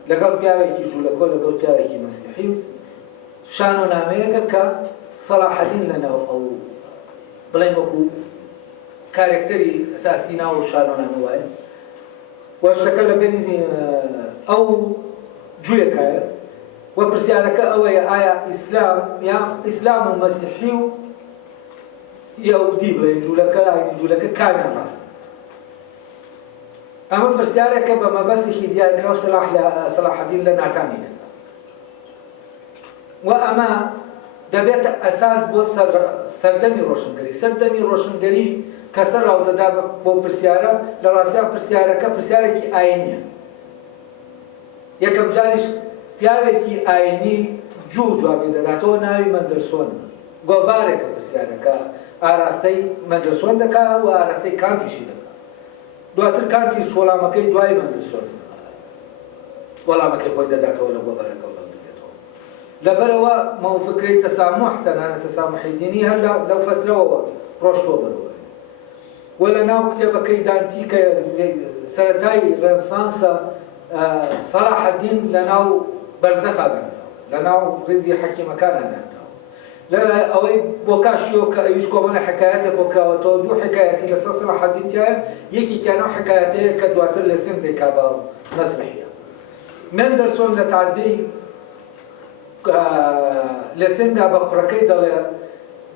لەگەڵ پیاوێکی جوولەکۆ لەگەڵ پیاوێکی مەسیحی و شانۆنامەیەکە کە سەلاحەدین لەناو ئەو بڵێن وەکو کارێکتەری ئەساسی ناو شانۆنامە وایە و شتەکە لە بینی ئەو جوولەکایە و پرسیارەکە ئەوەیە ئایا ئیسلام و مەسیحی و یەهودی بڵێن جوولەکە جوولەکە کامیان ڕاستن. ئەمە پرسیارێکە بە مەبەستێکی دیارکراو سەلاحەدین لە ناتانی دەکات و ئەمە دەبێتە ئەساس بۆ سەردەمی ڕۆشنگەری. سەردەمی ڕۆشنگەری کە سەر ڕاودەدا بۆ پرسیارە لە ڕاستیان پرسیارەکە پرسیارێکی ئاینیە. یەکەم جاریش پیاوێکی ئاینی جوابی دەداتەوە ناوی مەندەلسۆن گۆڤارێکە پرسیارەکە ئاراستەی مەندەلسۆن دەکات و ئاراستەی کانتیشی دەکات. دواتر کانتیش وەڵامەکەی دوای مەندەلسۆن وەڵامەکەی خۆی دەداتەوە لە گۆڤارەکە و دەدێتەوە. لەبەرەوە مەوفکرەی تەسامح تەنانەت تەسامحی دینی هەر لەو فترەوەوە ڕۆشتۆ بەرەوە و لە ناو کتێبەکەی دانتی کە سەرەتای ڕێنسانسە سەلاحەدین لە ناو بەرزەخا دانراوە لە ناو ڕێزی حەکیمەکانە دانراوە لە ئەوەی بۆ کاشیەوە کە ئەویش کۆمەڵە حکایەتێک بۆ کراوەتەوە دوو حکایەتی لەسەر سەلاحەدین تایە یەکێکیان ئەو حکایەتەیە کە دواتر لە سند دەیکا بە مەسیحیە. مەندەلسۆن لە تازەی لە سنگا بە کوڕەکەی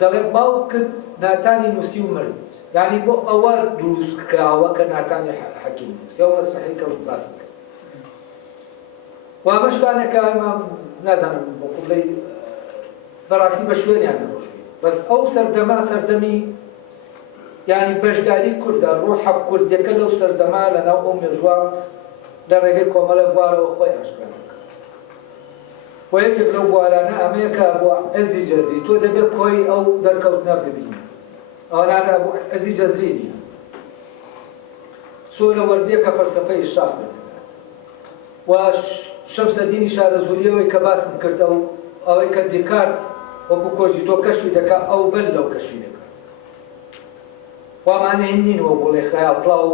دەڵێ باوکت ناتانی نووسی و مرد یعنی بۆ ئەوە دروست کراوە کە ناتانی حەکیم نووسی ئەو مەسیحی کە باس کرد و ئەمە شتانێکە ئەمە نازانم بۆ قوبلەی بەڕاستی بە شوێنیان نەڕۆژێت بەس ئەو سەردەمی یعنی بەشداری کوردە ڕۆحە کوردیەکە لەو سەردەما لەناو ئەو مێژووە لە ڕێگەی کۆمەڵە بوارەوە خۆی ئاشکرا دەکات و یەکێک لەو بوارانە ئەمەیەکە بۆ ئەزی جەزری تۆ دەبێت کۆی ئەو دەرکەوتنە ببینی ئەوانانە بۆ ئەزی جەزری نییە سۆ لە وەردیەکە فەلسەفەی شاخ دەکات و شەمسەدینی شارەزوریەوەی کە باسم کرد ئەوەی کە دیکارت وەکو کۆژی تۆ کەشفی دەکات ئەو بەل لەو کەشفی دەکات وامانە هینینەوە بۆ لێ خەیاڵ پڵاو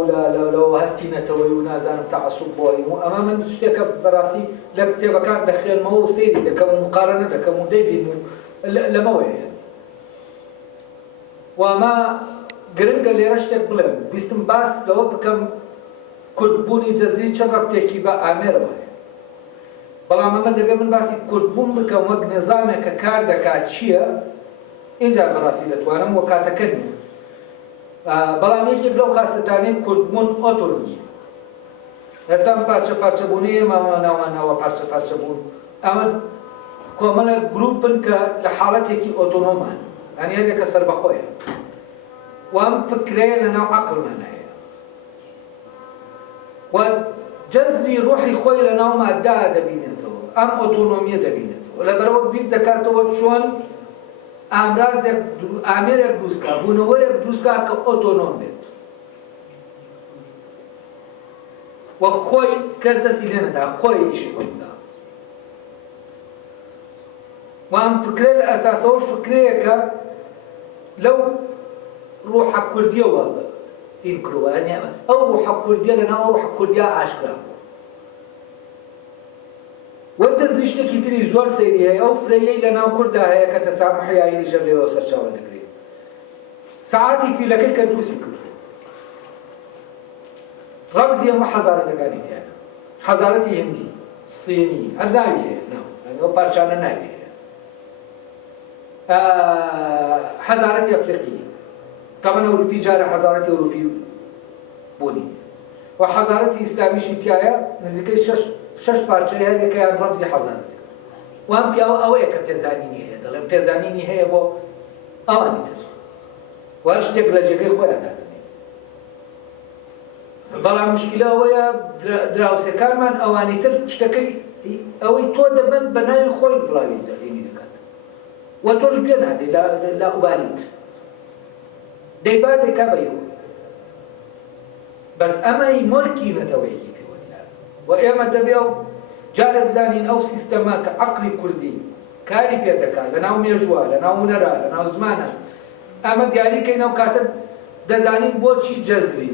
لەو هەستینەتەوەی و نازانم تەعەسوب بۆڵیم و ئەمە من شتێکە بەڕاستی لە کتێبەکان دەخوێنمەوە و سەیری دەکەم و مقارنە دەکەم و دەیبین و لەمەوەیە و ئەمە گرنگە لێرە شتێک بڵێم بیستم باس لەوە بکەم کوردبوونی جەزری چەند ڕەبتێکی بە ئامێرەوە هەیە بەڵام ئەمە دەبێت من باسی کوردبوون بکەم وەک نظامێک کە کار دەکات چییە اینجا بەڕاستی دەتوانم وە کاتەکە نیە بەڵام یەکێک لەو خاستانەی کوردبوون ئۆتۆنۆمی ئێستا پارچە پارچەبوونی ماواناوە پارچە پارچەبوون ئەمە کۆمەڵە گروپن کە لە حاڵەتێکی ئۆتۆنۆمان یعنی هەرێکە سەربەخۆیە و ئەم فکرەیە لەناو عەقڵمان هەیە و جەزری ڕۆحی خۆی لەناو ماددا دەبینێتەوە ئەم ئۆتۆنۆمیە دەبینێتەوە لەبەرەوە بیر دەکاتەوە چۆن ئامێرێک دروستکە بوونەوەرێک دروستکە کە ئۆتۆنۆم بێت و خۆی کەس دەستی لێ نەدا خۆی ئیشی خۆیدا و ئەم فکرە لە ئەساسەوە فکرەیەکە لەو ڕۆحە کوردیەوە این کڕوە ئەو ڕۆحە کوردیە لەناو ئەو ڕۆحە کوردیا ئاشکرا وەجەزری شتێکی تریش زۆر سەیری هەیە ئەو فرەیەی لەناو کووردا هەیە کە تەسامحی ئاینیشە لێەوە سەرچاوە دەگرێت سەعاتی فیلەکەی کە دروستی کرد ڕەمزی ئەمە حەزارەتەکانی تیانە حەزارەتی هندی سینی هەر ناوی هەیە ئەو پارچانە ناوی هەیە حەزارەتی ئەفریقی تەمەن ئەوروپی جارە حەزارەتی ئەوروپی بوونی و حەزارەتی ئیسلامیشی تایە نزیکەی شش پارچەی هەر یەکەیان ڕەمزی حەزارەتەکە وام پیاوە ئەوەیە کە پێزانینی هەیە دەڵێن پێزانینی هەیە بۆ ئەوانی تر وهر شتێک لە جێگەی خۆیان دادەنێ بەڵام مشکلە ئەوەیە دراوسەکانمان ئەوانی تر شتەکەی ئەوەی تۆ دەبن بە ناوی خۆی بڵاوی دەدێنی دەکات و تۆش گوێ نادەی لە ئوبالیت دەیبا دەیکا بەیەوە بەس ئەمەی مۆرکینەتەوەیەکی پێوەلا و ئێمە دەبێ ئەو جارە بزانین ئەو سیستەما کە عەقڵی کوردی کاری پێ دەکات لەناو مێژووە لەناو هونەرە لەناو زمانە ئەمە دیاریکەین ئەو کاتە دەزانین بۆچی جەزری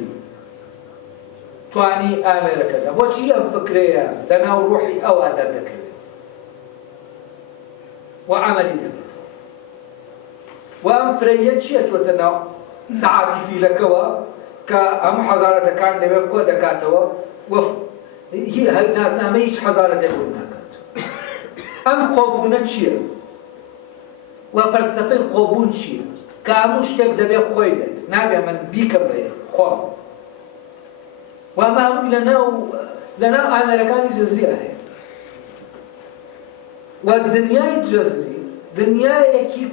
توانی ئامێرەکەدا بۆچی ئەم فکرەیە لەناو ڕوحی ئەوە دەردەکەوێت و عەمەلی دەبێت و ئەم فرەیە چییە چۆتە ناو سەعاتی فیلەکەوە کە ئەم حەزارەتەکان لەوێ کۆ دەکاتەوە و ناسنامە هیچ حەزارەتێک بۆ ناکات ئەم خۆبوونە چییە و فەلسەفەی خۆبوون چییە کە هەموو شتێک دەبێت خۆی بێت نابێ من بیکەم بە خۆم و ئەمە هەمووی لەناو ئامێرەکانی جەزریە هەیە و دنیای جەزری دنیایەکی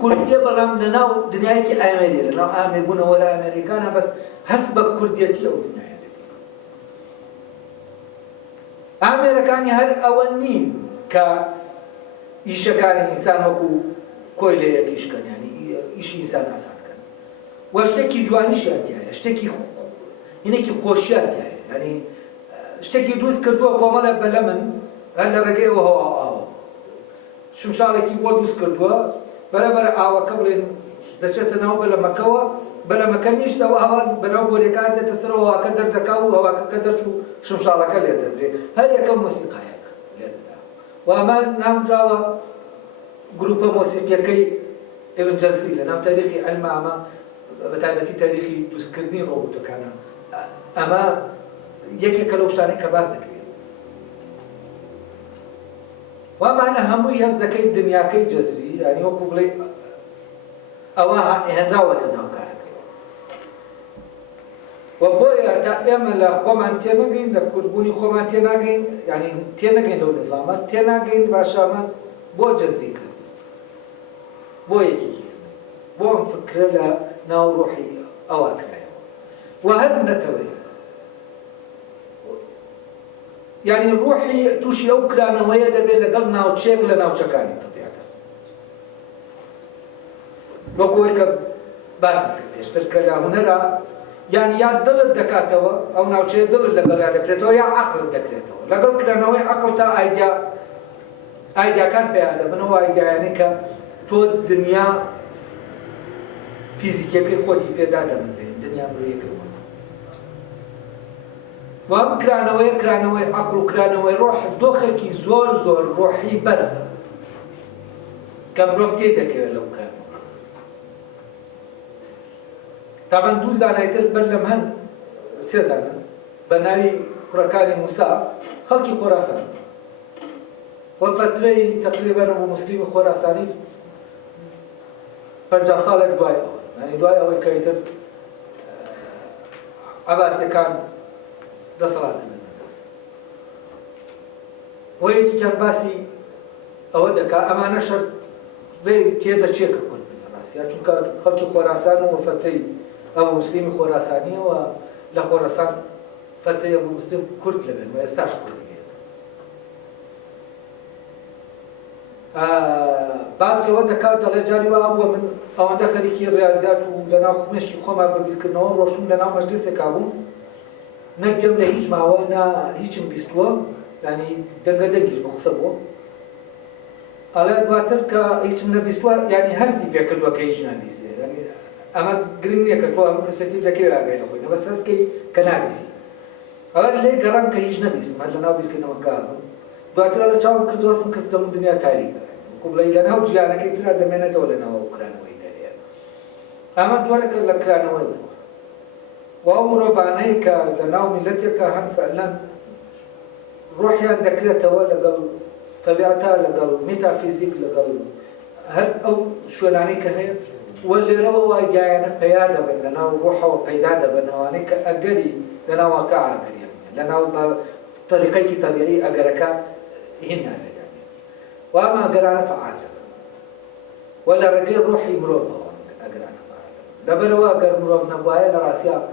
کوردیە بەڵام لەناو دنیایەکی ئامێریە لەناو ئامێبوونەوە لە ئامێریکانە بەس هەست بە کوردیەتی ئەو دنیایە دەکەن ئامێرەکانی هەر ئەوە نین کە ئیشەکانی ئینسان وەکو کۆی لە یەکیشکەن یعنی ئیشی ئینسان ئاسانکەن و شتێکی جوانیشیان تایە شتێکی هینێکی خۆشیان تایە یعنی شتێکی دروست کردووە کۆمەڵە بەلە من هەر لە ڕێگەی ئەوە ئاوە شمشاڵێکی بۆ دروست کردووە بەرەبەر ئاوەکە بڵێن دەچێتە ناو بەلەمەکەوە بەلەمەکە نیشتەوە ئەوان بەناو بۆلێکان دێتە سەرەوە هەواکە دەردەکا و هەواکەکە دەرچوو شمشاڵەکە لێ دەدرێت هەر یەکەم مۆسیقایەک لێ دەدا و ئەمە نامدراوە گروپە مۆسیقیەکەی ئێوەن جەزری لەناو تاریخی عیلمە ئەمە بەتایبەتی تاریخی دروستکردنی ڕۆبۆتەکانە ئەمە یەکێکە لەو شتانەی کە باس دەکرێت وامانە هەمووی هەست دەکەی دنیاکەی جەزری یعنی وەکو بڵێ ئەوە هێنراوەتە ناو کارەکەی و بۆیە تا ئێمە لە خۆمان تێنەگەین لە کوردبوونی خۆمان تێناگەین یعنی تێنەگەین لەو نظامە تێناگەین باشامە بۆ جەزری کرد بۆ یەکێکی بۆ ئەم فکرە لە ناو ڕۆحی ئەوە کرایەوە و هەر نەتەوەی یعنی ڕوحی تووشی ئەو کرانەوەیە دەبێت لەگەڵ ناوچێک لە ناوچەکانی تەبیعەتە وەکوەی کە باسم کرد پێشتر کە لە هونەرە یعنی یا دڵت دەکاتەوە ئەو ناوچەیە دڵت لەگەڵیا دەکرێتەوە یا عەقلت دەکرێتەوە لەگەڵ کرانەوەی عەقڵ تا ئایدیاکان پێیان دەبنەوە ئایدیایانەی کە تۆ دنیا فیزیکیەکەی خۆتی پێدا دەمەزێنی دنیا مرۆیەکەی و ئەم کرانەوەی عەقڵ و کرانەوەی ڕۆح دۆخێکی زۆر ڕۆحی بەرزە کە مرۆڤ تێدەکەوێت لەو کرانەوە تابەن دوو زانایتر بەر لەم هەن سێ زانن بە ناوی کوڕەکانی موسا خەڵکی خۆراسان وە فترەی تەقریبەن بۆ موسلیمی خۆراسانی 50 ساڵێک دوای ئەوە یعنی دوای ئەوەی کە ئیتر عەباسیەکان دەسەڵاتن بەدەست وە یەکێکیان باسی ئەوە دەکا ئەمانە شەر تێدەچێکە کورد بن ڕاستیا چونکە خەڵکی خۆراسان و فتەی ئەو موسلیمی خۆراسانیەوە لە خۆراسان فتەی ئەو موسلیم کورد لەبێن و ئێستاش کورد باز لەوە دەکات دەڵێ جاری وا بووە من ئەوەندە خەریکی ڕاضیات و لەناو خوێشتی خۆمان بەبیرکردنەوە ڕۆشتم لەناو مەجلیسێکا بووم نەگوێم لە هیچ ماوە هیچم بیستووە ینی دەنگە دەنگیش بە قسە بووە ئەڵێ دواتر کە هیچم نەبیستووە ینی هەستی پێکردووە کە هیچ نابیستێ ئەمە گرنگ نییە کە تۆ هەموو کەسێتی دەکەوێت ئاگای لە خۆی بەس هەستکەی کە نابیسی ئەڵێ لێ گەڕام کە هیچ نەبیستم هەر لەناو بیرکردنەوەکە بووم دواتر لە چاوم کردوەستم کرد دەڵم دنیا تاریکە کوبڵی لەناو جیانەکەی ترا دەمێنێتەوە لەناو کرانەوەی دەرێ ئەمە جۆرەکە لە کرانەوەی بووە و ئەو مرۆڤانەی کە لەناو میلەتێکە هەن فعلەن ڕۆحیان دەکرێتەوە لەگەڵ تەبیعەتە لەگەڵ میتافیزیک لەگەڵ هەر ئەو شوێنانەی کە هەیە وە لێرەوە ئایدیایانە پەیا دەبن لەناو ڕۆحەوە پەیدا دەبن ئەوانەی کە ئەگەری لەناو واقع ئاگەریان لەناو بە طریقەیەکی تەبیعی ئەگەرەکە هین نابێت وأما أقرأنا فعال ولا رجل روحي مروضة أقرأنا فعال لبروا أقر مروض نبوايا لراسيا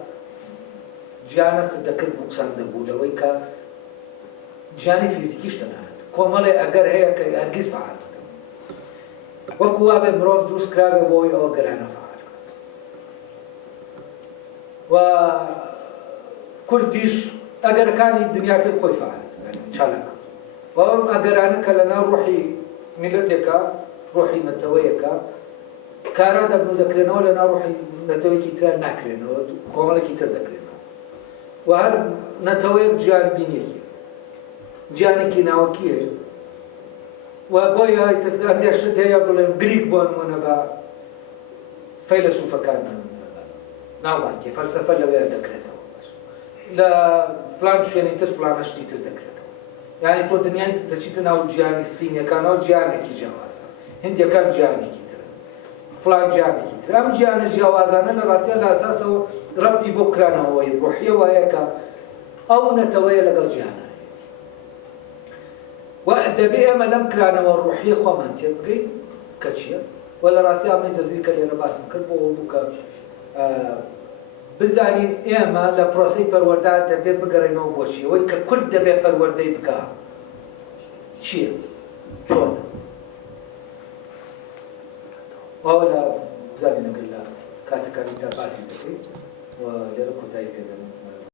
جيانا ستذكر نقصان دبودا ويكا جياني فيزيكيش تنانت كومالي أقر هي كأرجيز فعال وكوابه مروض دروس كرابه بوي أو أقرأنا فعال وكل ديش أقر كان الدنيا كي خوي فعال يعني شالك وهم أقرأنا كلنا روحي ملتك روحي نتويك كارا دبنو ذكرنا ولا روحي نتوي كتير ناكرنا كومال كتير ذكرنا وهل نتويك جان بيني جاني كناوكيه وبويا عندي أشتهي أقول غريك بون منبا فيلسوف كان نوعا فلسفة لا ذكرته لا فلان شيء نتر فلان أشتي تذكرته يعني تو الدنيا تشيتنا وجاني الصين كانوا جاني كي جوازا هندي كان جاني كتير فلان جاني كتير أم جاني جوازانا لراسي على أساسه ربطي بكرنا هو روحية وهيك أو نتوي لقل جانا وأدبي أما لم كرنا والروحية خمان تبقي كتشيا ولا راسي عمل جزيرة اللي أنا باسم كربو ودوكا بزانين إما لبروسي پروردات دبي بقرينو بوشي ويك كل دبي پروردي بقى چیه؟ چون؟ ولا زاني نقول لا كاتكاري تا باسي بكي ولركو تاي كده